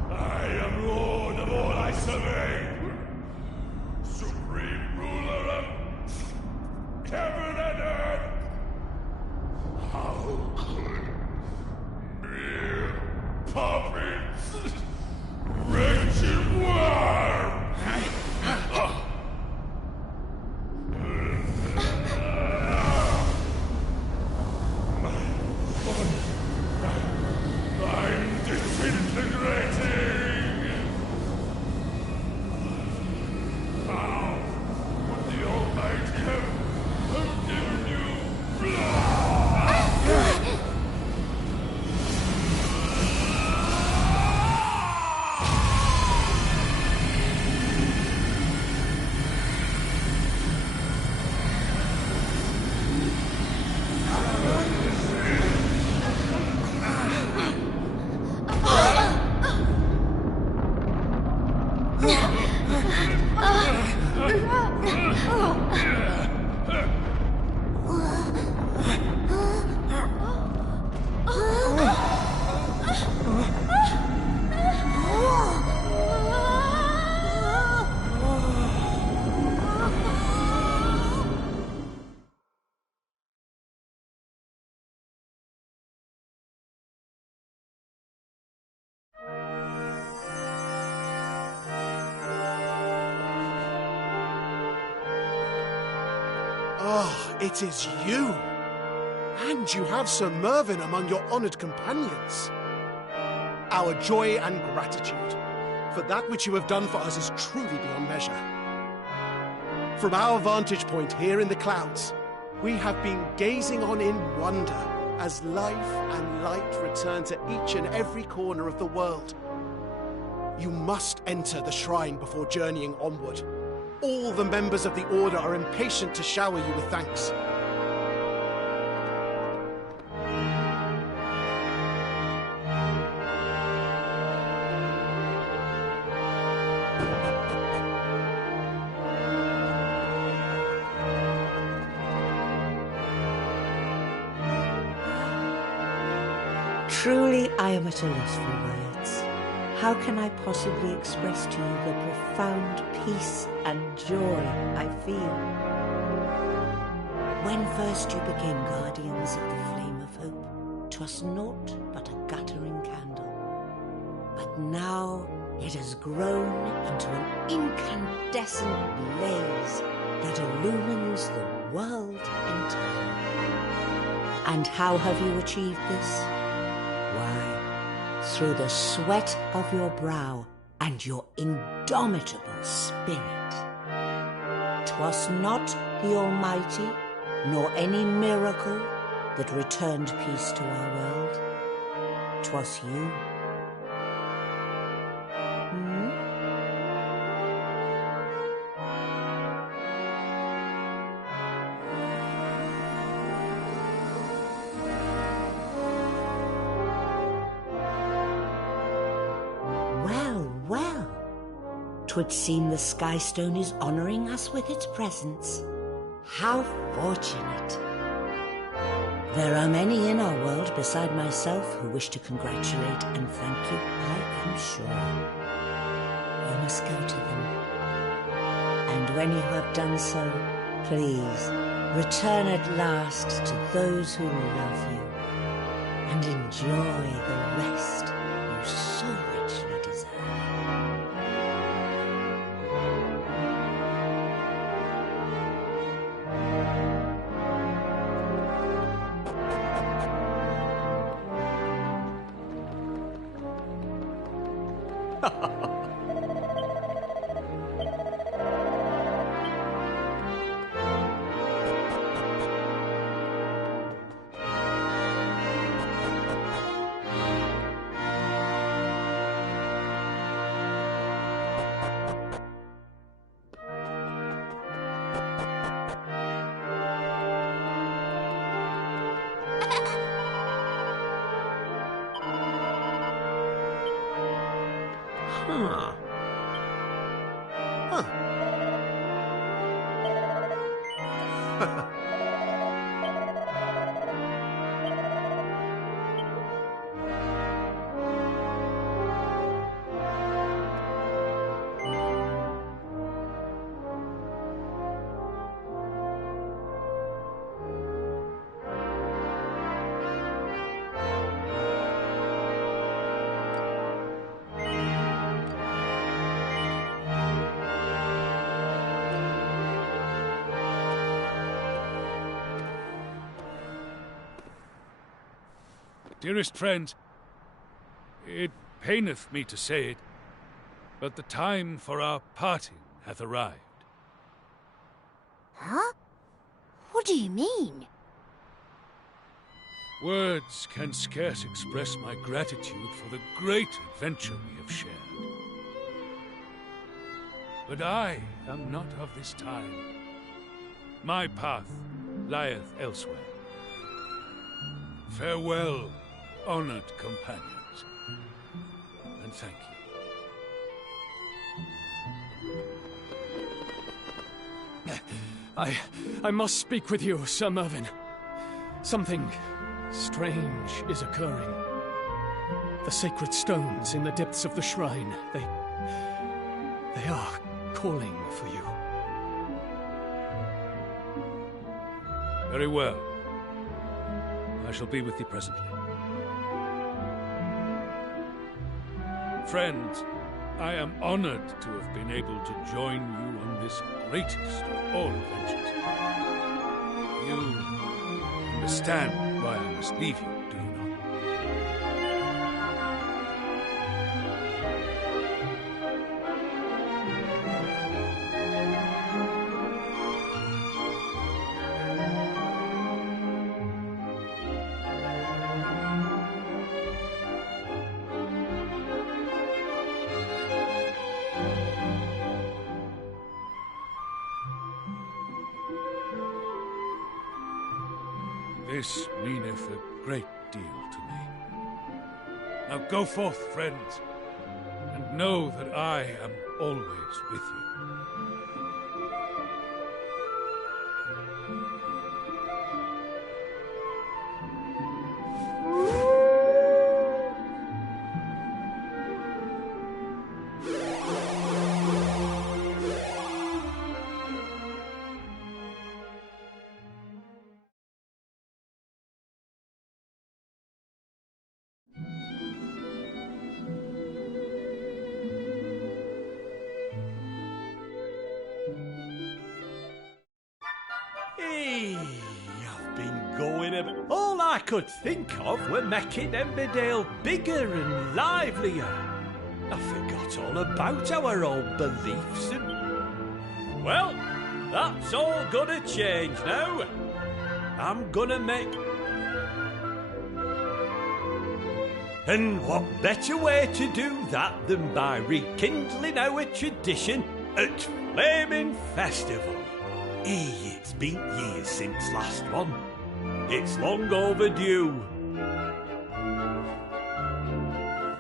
I am Lord of all I survey, Supreme Ruler of heaven and earth. How could mere puppets, wretched worm? I'm disintegrating! How would the Almighty have given you blood? Ah, it is you! And you have Sir Mervyn among your honoured companions. Our joy and gratitude for that which you have done for us is truly beyond measure. From our vantage point here in the clouds, we have been gazing on in wonder as life and light return to each and every corner of the world. You must enter the shrine before journeying onward. All the members of the Order are impatient to shower you with thanks. Truly, I am at a loss for words. How can I possibly express to you the profound peace and joy I feel? When first you became guardians of the flame of hope, 'twas naught but a guttering candle. But now it has grown into an incandescent blaze that illumines the world entirely. And how have you achieved this? Why, through the sweat of your brow and your indomitable spirit. 'Twas not the Almighty, nor any miracle that returned peace to our world. 'Twas you. Well, 'twould seem the Skystone is honouring us with its presence. How fortunate! There are many in our world beside myself who wish to congratulate and thank you, I am sure. You must go to them. And when you have done so, please return at last to those who love you and enjoy the rest you so richly deserve. Huh. Dearest friend, it paineth me to say it, but the time for our parting hath arrived. Huh? What do you mean? Words can scarce express my gratitude for the great adventure we have shared. But I am not of this time. My path lieth elsewhere. Farewell, honored companions, and thank you. I must speak with you, Sir Mervyn. Something strange is occurring. The sacred stones in the depths of the shrine, they are calling for you. Very well. I shall be with thee presently. Friend, I am honored to have been able to join you on this greatest of all adventures. You understand why I must leave you, do you not? This meaneth a great deal to me. Now go forth, friends, and know that I am always with you. Hey, I've been going about. All I could think of were making Emberdale bigger and livelier. I forgot all about our old beliefs and... Well, that's all gonna change now. I'm gonna make... And what better way to do that than by rekindling our tradition at Flaming Festival? It's been years since last one. It's long overdue.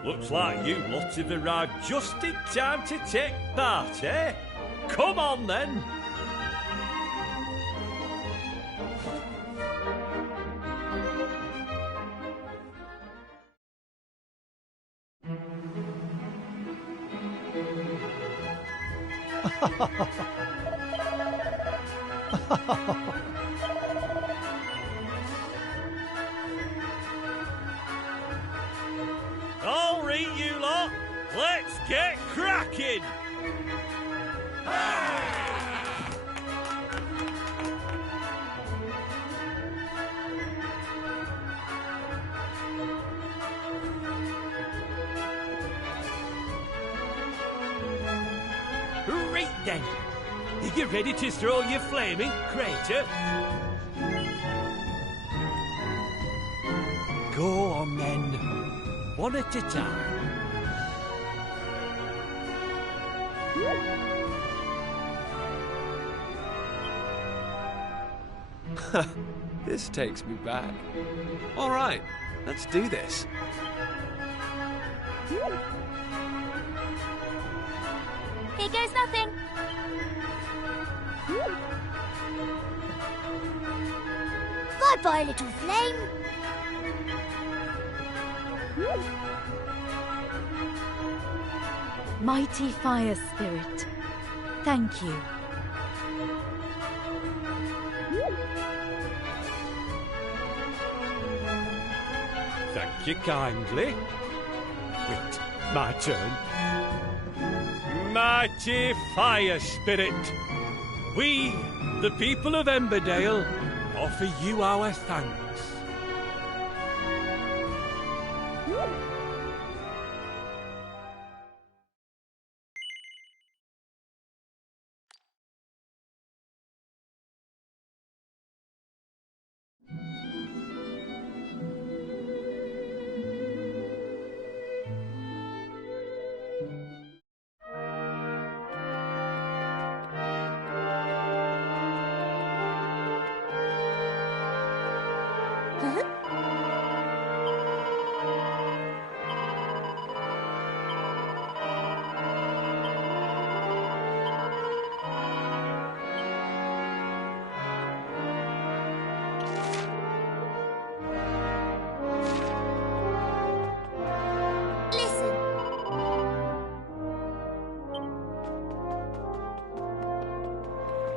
Looks like you lot have arrived just in time to take part, eh? Come on then. All right, you lot, let's get cracking! Right then, are you ready to throw your flaming crater? Go on then, one at a time. This takes me back. All right, let's do this. Here goes nothing. Bye-bye, little flame. Mighty fire spirit, thank you. Thank you kindly. Wait, my turn. Mighty fire spirit, we, the people of Emberdale, offer you our thanks.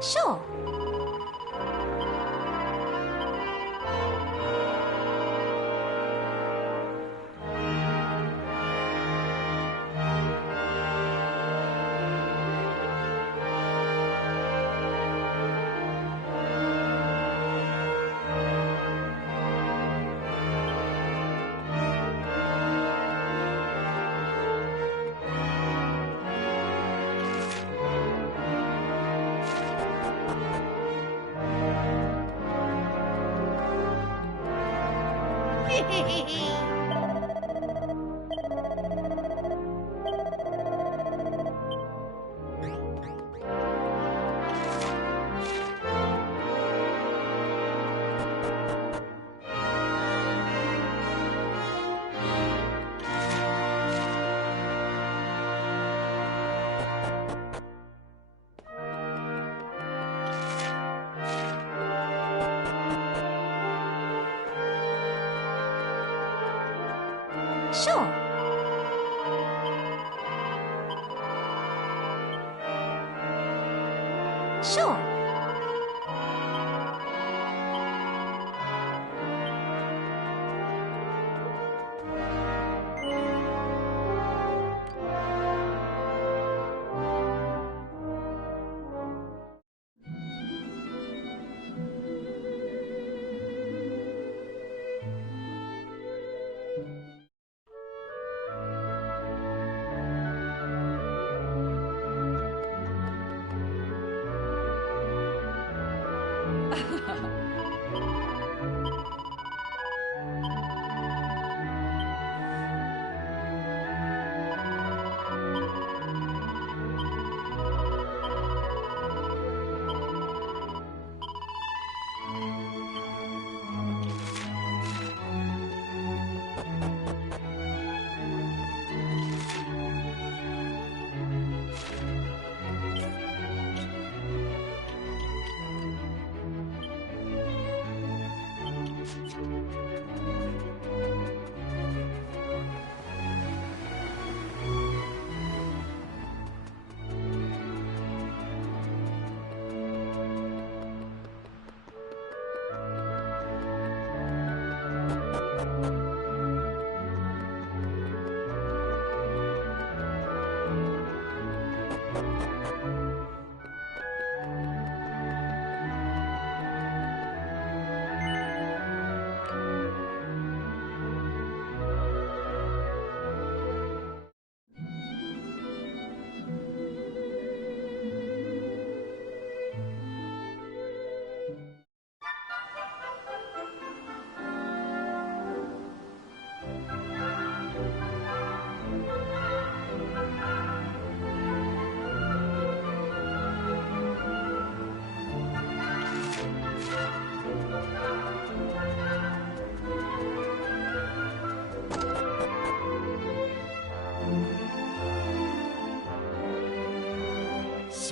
Sure. Sure. Sure.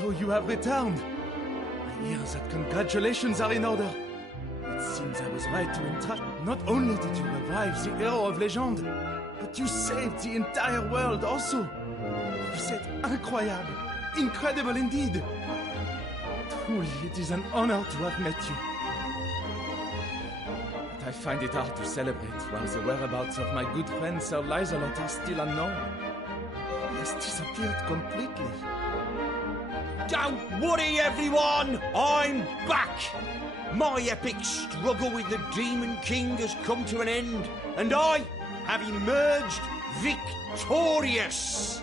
So you have returned. I hear that congratulations are in order. It seems I was right to entrust. Not only did you revive the hero of legend, but you saved the entire world also. Vous êtes incroyable. Incredible indeed. Truly, it is an honor to have met you. But I find it hard to celebrate while the whereabouts of my good friend Sir Lizelot are still unknown. He has disappeared completely. Don't worry, everyone! I'm back! My epic struggle with the Demon King has come to an end, and I have emerged victorious!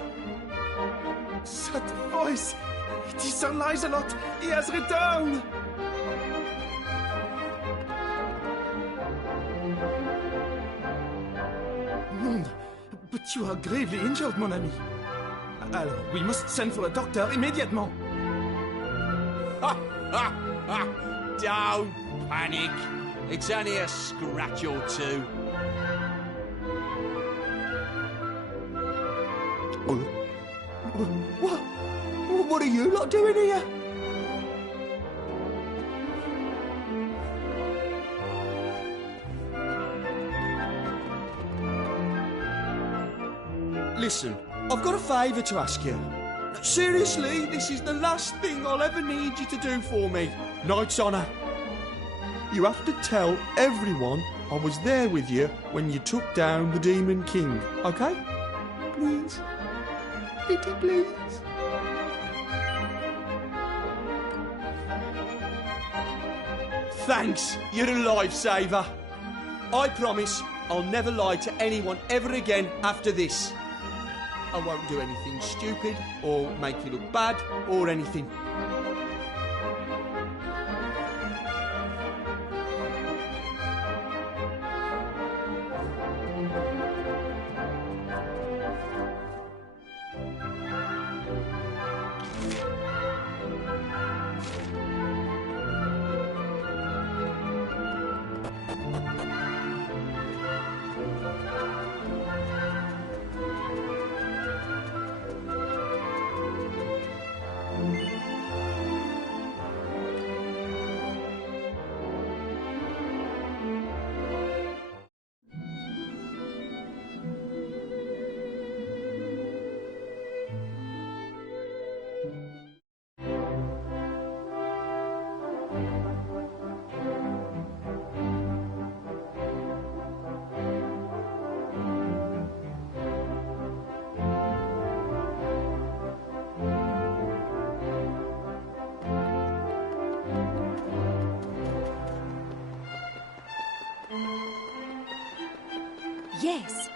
That voice! It is Sir Lizelot! He has returned! Monde, but you are gravely injured, mon ami. Alors, we must send for a doctor immédiatement. Ha ha ha! Don't panic. It's only a scratch or two. What are you lot doing here? Listen, I've got a favour to ask you. Seriously, this is the last thing I'll ever need you to do for me. Knight's honour. You have to tell everyone I was there with you when you took down the Demon King, okay? Please. Pretty please. Thanks, you're a lifesaver. I promise I'll never lie to anyone ever again after this. I won't do anything stupid or make you look bad or anything. Yes.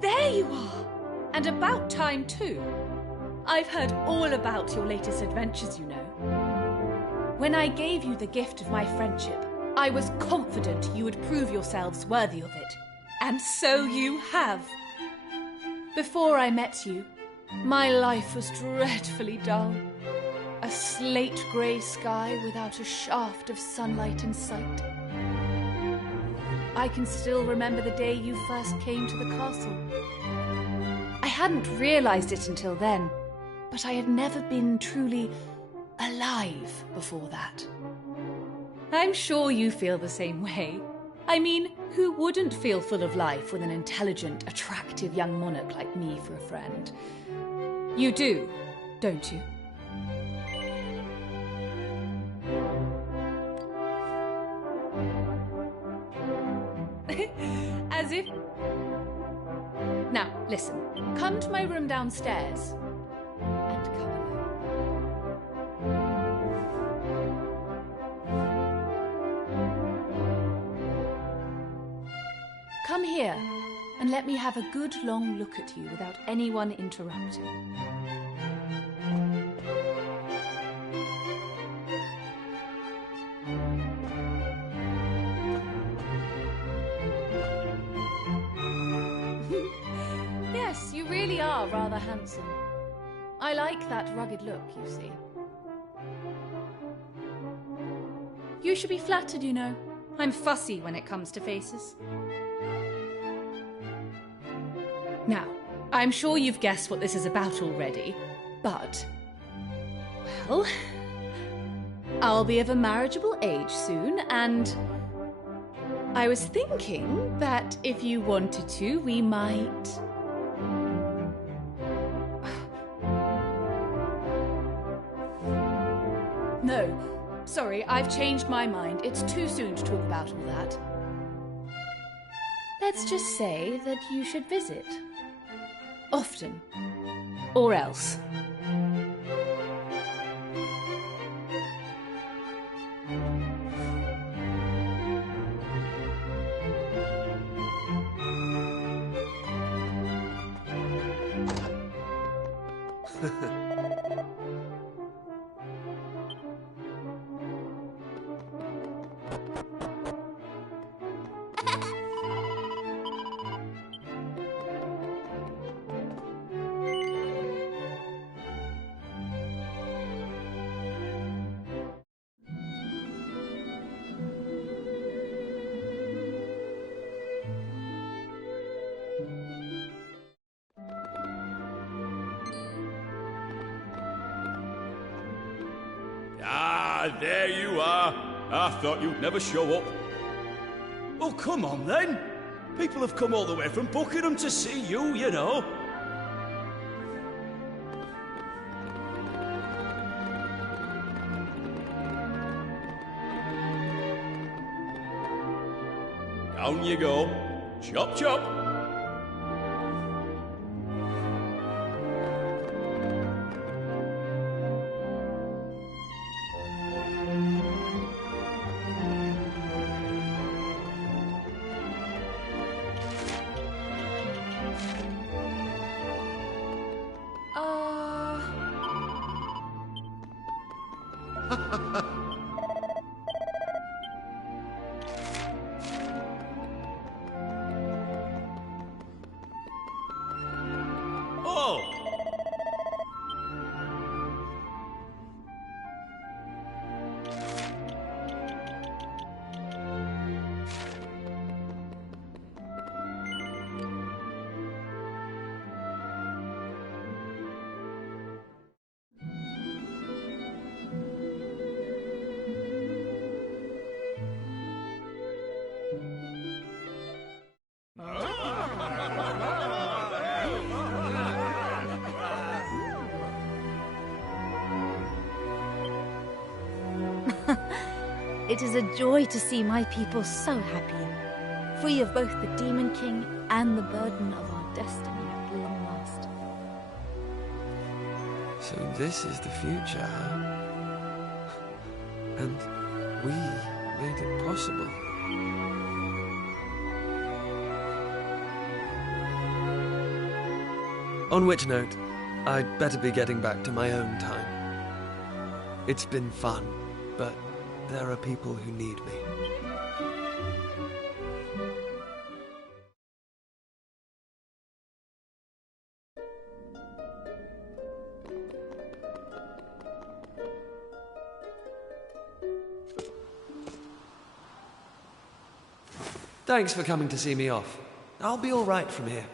There you are! And about time too. I've heard all about your latest adventures, you know. When I gave you the gift of my friendship, I was confident you would prove yourselves worthy of it. And so you have. Before I met you, my life was dreadfully dull. A slate-grey sky without a shaft of sunlight in sight. I can still remember the day you first came to the castle. I hadn't realized it until then, but I had never been truly alive before that. I'm sure you feel the same way. I mean, who wouldn't feel full of life with an intelligent, attractive young monarch like me for a friend? You do, don't you? As if... Now, listen. Come to my room downstairs. And come alone. Come here, and let me have a good long look at you without anyone interrupting. Yes, you really are rather handsome. I like that rugged look, you see. You should be flattered, you know. I'm fussy when it comes to faces. Now, I'm sure you've guessed what this is about already, but... well... I'll be of a marriageable age soon, and... I was thinking that if you wanted to, we might... No, sorry, I've changed my mind. It's too soon to talk about all that. Let's just say that you should visit. Often. Or else. Ah, there you are. I thought you'd never show up. Oh, come on then. People have come all the way from Buckingham to see you, you know. Down you go. Chop, chop. It is a joy to see my people so happy, free of both the Demon King and the burden of our destiny at long last. So this is the future, huh? And we made it possible. On which note, I'd better be getting back to my own time. It's been fun, but there are people who need me. Thanks for coming to see me off. I'll be all right from here.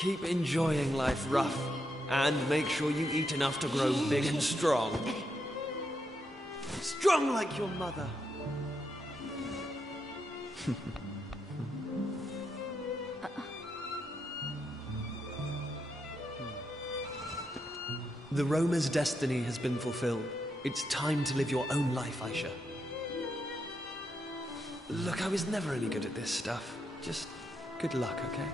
keep enjoying life rough, and make sure you eat enough to grow big and strong. Strong like your mother. The roamer's destiny has been fulfilled. It's time to live your own life, Aisha. Look, I was never any good at this stuff. Just good luck, okay?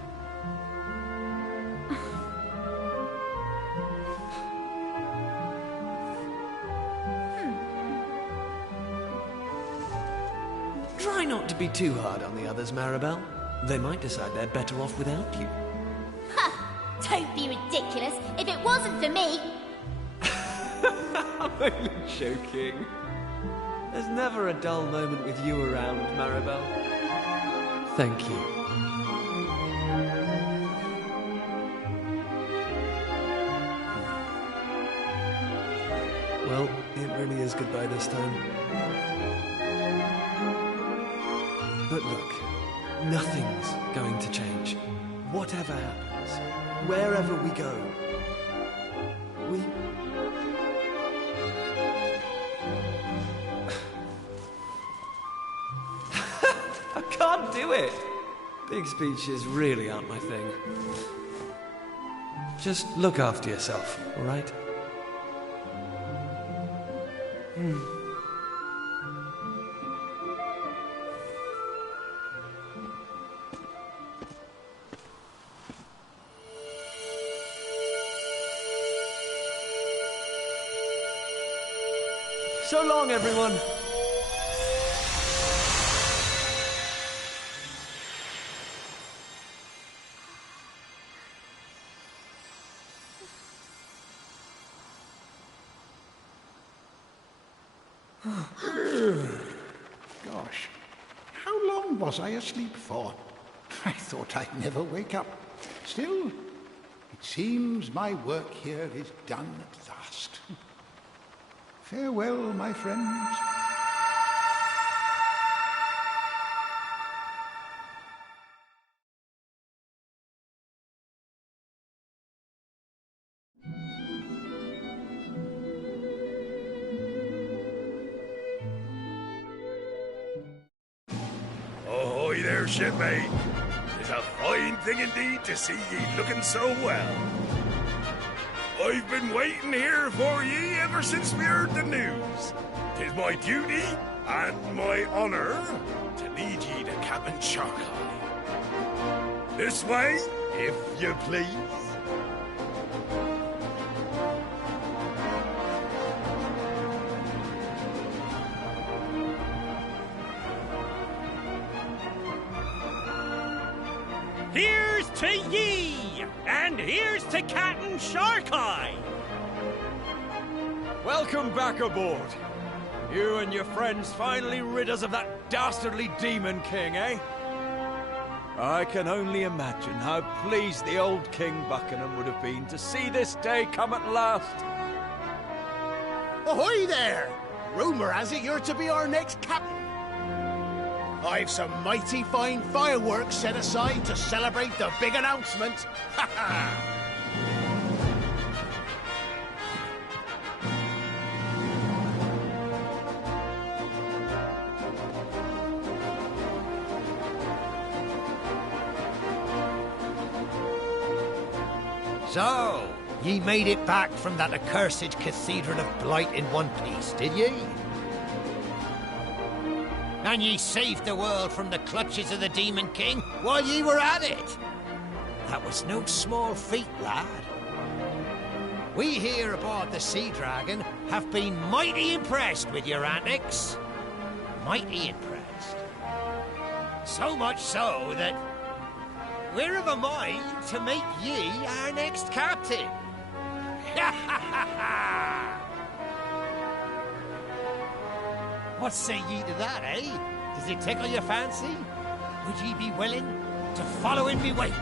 Try not to be too hard on the others, Maribel. They might decide they're better off without you. Ha! Don't be ridiculous. If it wasn't for me... I'm only joking. There's never a dull moment with you around, Maribel. Thank you. Well, it really is goodbye this time. But look, nothing's going to change. Whatever happens, wherever we go, we... I can't do it! Big speeches really aren't my thing. Just look after yourself, all right? So long, everyone. Gosh, how long was I asleep for? I thought I'd never wake up. Still, it seems my work here is done at last. Farewell, my friends. Ahoy there, shipmate. It's a fine thing indeed to see ye looking so well. I've been waiting here for ye ever since we heard the news. 'Tis my duty and my honour to lead ye to Captain Sharkeye. This way, if you please. Here's to ye, and here's to Captain Sharkeye. Welcome back aboard. You and your friends finally rid us of that dastardly Demon King, eh? I can only imagine how pleased the old King Buckingham would have been to see this day come at last. Ahoy there! Rumour has it you're to be our next captain. I've some mighty fine fireworks set aside to celebrate the big announcement. Ha ha! So, ye made it back from that accursed Cathedral of Blight in one piece, did ye? And ye saved the world from the clutches of the Demon King while ye were at it. That was no small feat, lad. We here aboard the Sea Dragon have been mighty impressed with your antics. Mighty impressed. So much so that we're of a mind to make ye our next captain. Ha ha ha ha! What say ye to that, eh? Does it tickle your fancy? Would ye be willing to follow in me wake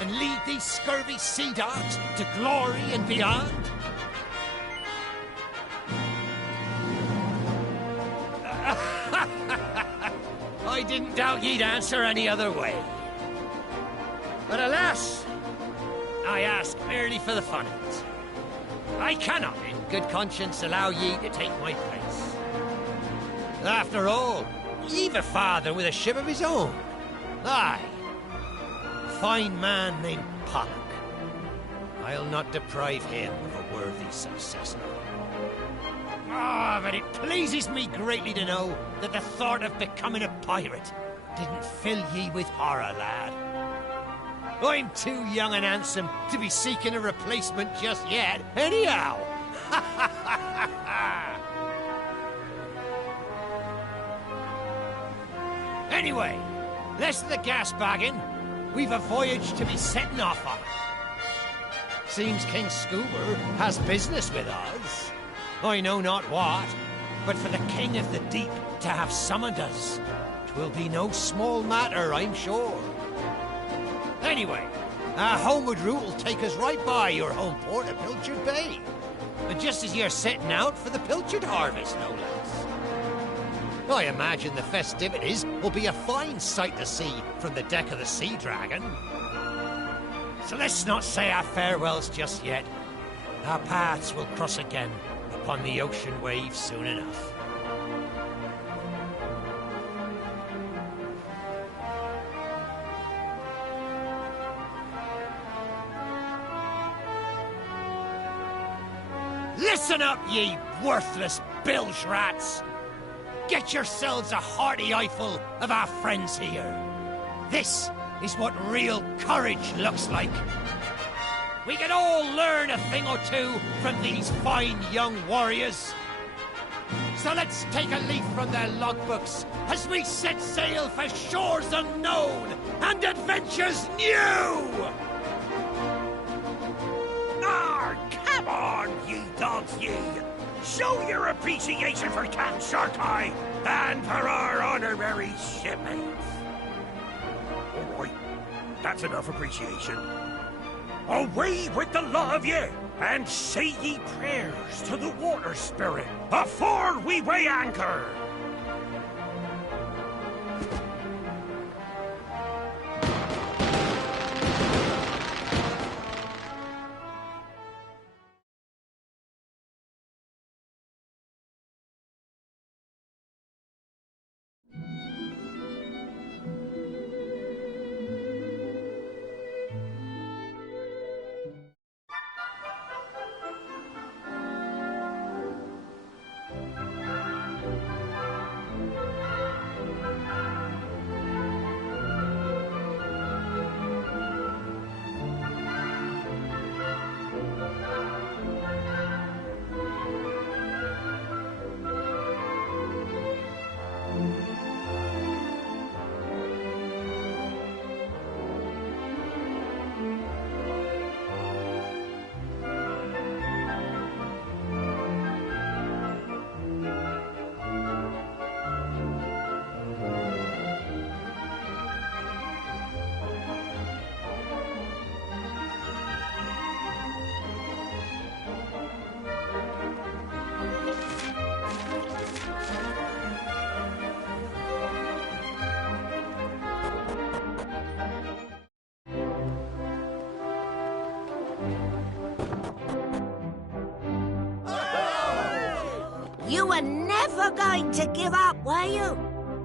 and lead these scurvy sea dogs to glory and beyond? I didn't doubt ye'd answer any other way. But alas, I ask merely for the fun of it. I cannot, in good conscience, allow ye to take my place. After all, ye've a father with a ship of his own. Aye, a fine man named Pollock. I'll not deprive him of a worthy successor. Ah, but it pleases me greatly to know that the thought of becoming a pirate didn't fill ye with horror, lad. I'm too young and handsome to be seeking a replacement just yet, anyhow. Anyway, less of the gas bagging. We've a voyage to be setting off on. Seems King Scuba has business with us. I know not what, but for the King of the Deep to have summoned us, 'twill be no small matter, I'm sure. Anyway, our homeward route will take us right by your home port of Pilchard Bay. And just as you're setting out for the Pilchard harvest, no less. I imagine the festivities will be a fine sight to see from the deck of the Sea Dragon. So let's not say our farewells just yet. Our paths will cross again upon the ocean waves soon enough. Listen up, ye worthless bilge rats! Get yourselves a hearty eyeful of our friends here. This is what real courage looks like. We can all learn a thing or two from these fine young warriors. So let's take a leaf from their logbooks as we set sail for shores unknown and adventures new! Ah, come on, ye dogs, ye! Show your appreciation for Captain Sharkeye and for our honorary shipmates. All right, that's enough appreciation. Away with the lot of ye, and say ye prayers to the water spirit before we weigh anchor. You were never going to give up, were you?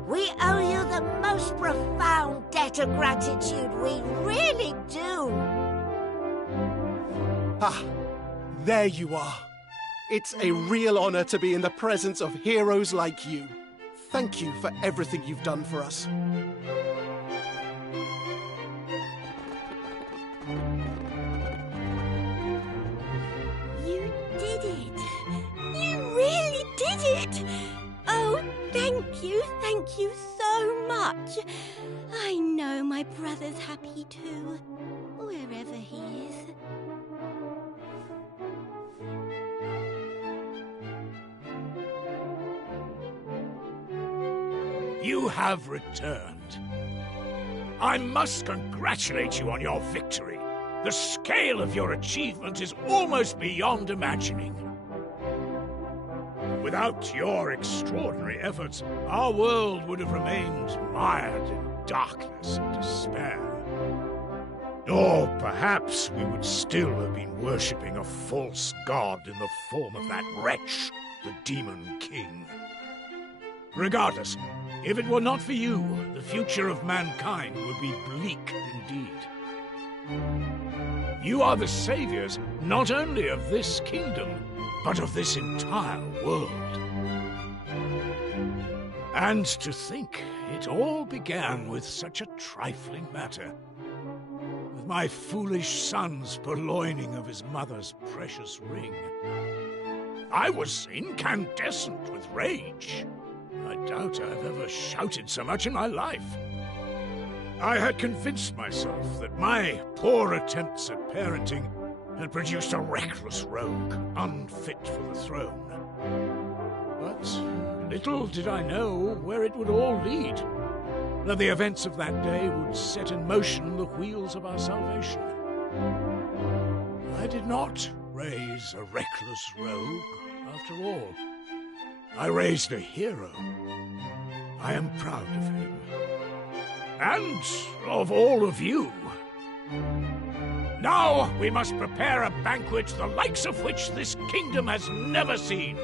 We owe you the most profound debt of gratitude, we really do. Ah, there you are. It's a real honor to be in the presence of heroes like you. Thank you for everything you've done for us. You did it. You really did it. Oh, thank you so much. I know my brother's happy too, wherever he is. You have returned. I must congratulate you on your victory. The scale of your achievement is almost beyond imagining. Without your extraordinary efforts, our world would have remained mired in darkness and despair. Or perhaps we would still have been worshipping a false god in the form of that wretch, the Demon King. Regardless, if it were not for you, the future of mankind would be bleak indeed. You are the saviors not only of this kingdom, but of this entire world. And to think it all began with such a trifling matter. With my foolish son's purloining of his mother's precious ring. I was incandescent with rage. I doubt I've ever shouted so much in my life. I had convinced myself that my poor attempts at parenting had produced a reckless rogue, unfit for the throne. But little did I know where it would all lead. That the events of that day would set in motion the wheels of our salvation. I did not raise a reckless rogue, after all. I raised a hero. I am proud of him. And of all of you. Now we must prepare a banquet the likes of which this kingdom has never seen.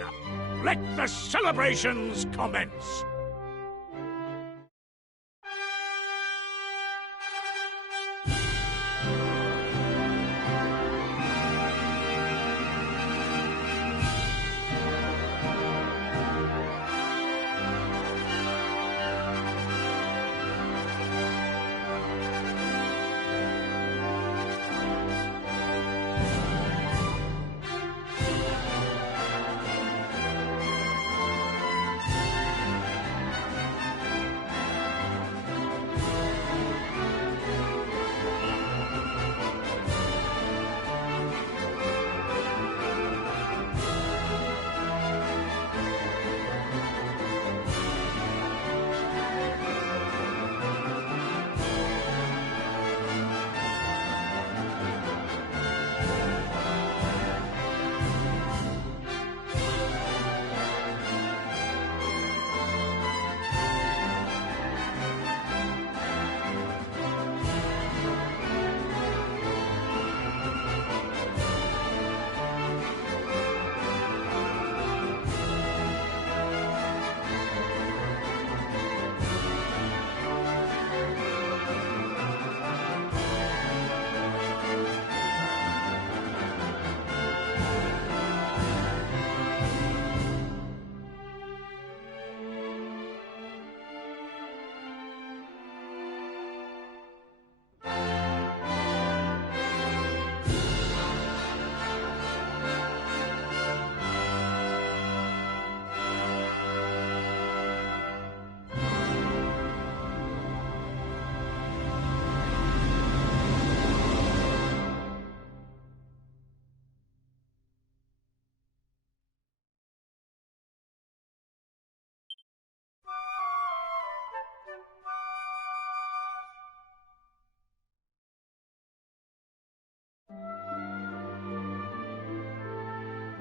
Let the celebrations commence.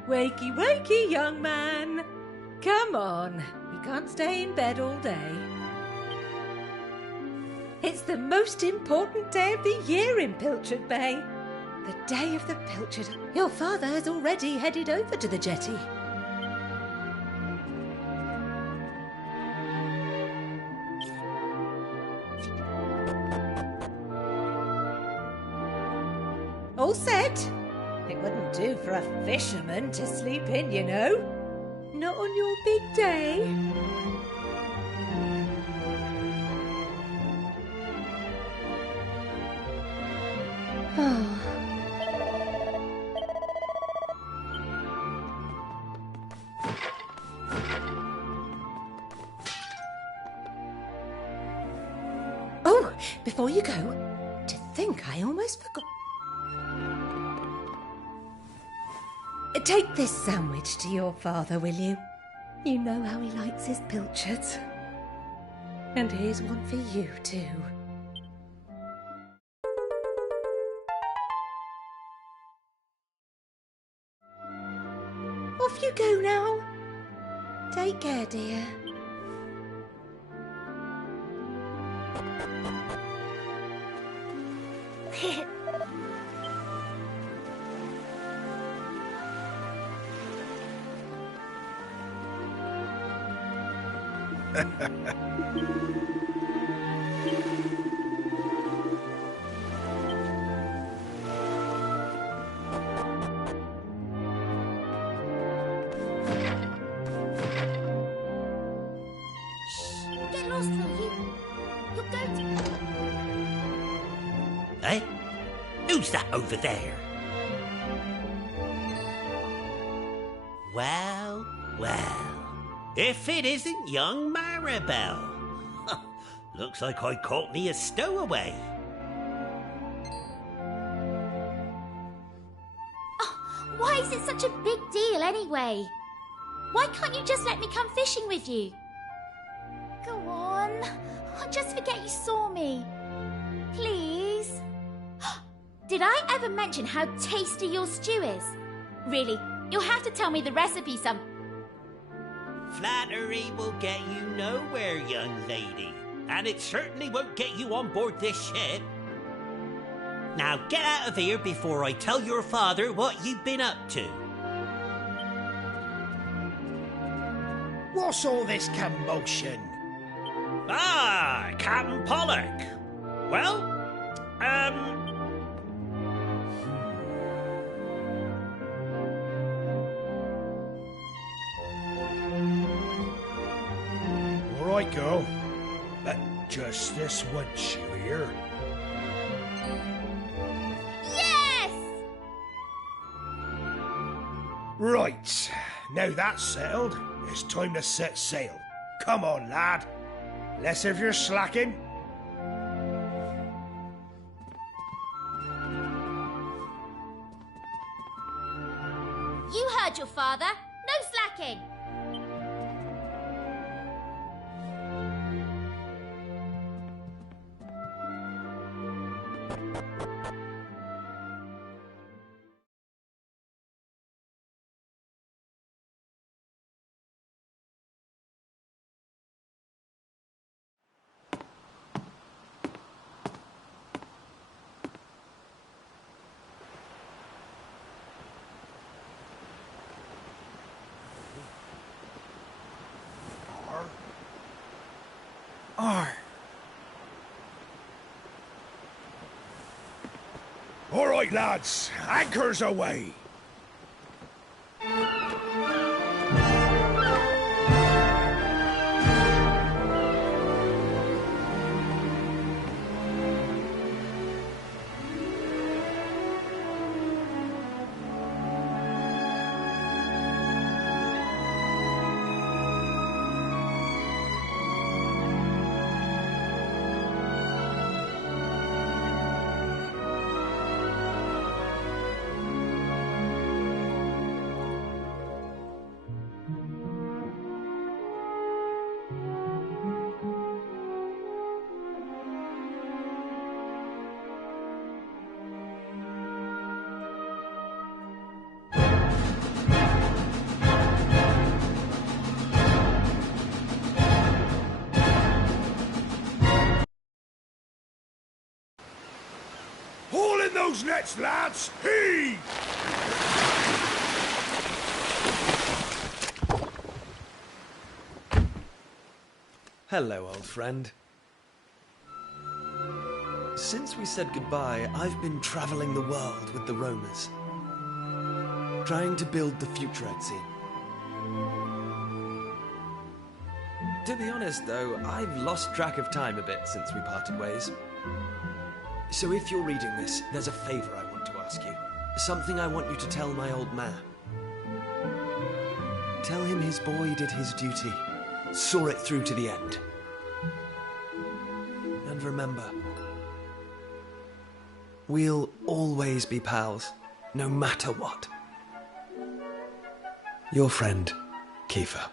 Wakey, wakey, young man. Come on, you can't stay in bed all day. It's the most important day of the year in Pilchard Bay. The day of the Pilchard. Your father has already headed over to the jetty. All set? It wouldn't do for a fisherman to sleep in, you know. Not on your big day. Oh, before you go, to think I almost forgot. Take this sandwich to your father, will you? You know how he likes his pilchards. And here's one for you, too. Off you go now. Take care, dear. Get lost, will you? You're going to... Eh? Who's that over there? Well, well. If it isn't young Maribel. Looks like I caught me a stowaway. Oh, why is it such a big deal anyway? Why can't you just let me come fishing with you? Go on. I'll just forget you saw me. Please. Did I ever mention how tasty your stew is? Really, you'll have to tell me the recipe some... Flattery will get you nowhere, young lady. And it certainly won't get you on board this ship. Now get out of here before I tell your father what you've been up to. What's all this commotion? Ah, Captain Pollock. Well, All right, girl. But just this once, you hear? Yes! Right. Now that's settled, it's time to set sail. Come on, lad. Less if you're slacking. You heard your father. No slacking. All right, lads. Anchors away. Haul in those nets, lads! Heave! Hello, old friend. Since we said goodbye, I've been traveling the world with the roamers, trying to build the future I'd seen. To be honest, though, I've lost track of time a bit since we parted ways. So if you're reading this, there's a favor I want to ask you. Something I want you to tell my old man. Tell him his boy did his duty, saw it through to the end. And remember, we'll always be pals, no matter what. Your friend, Kiefer.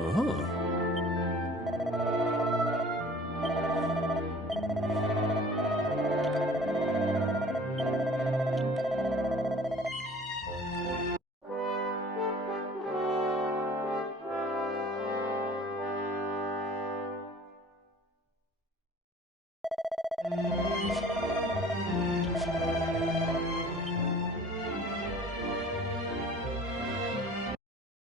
Oh.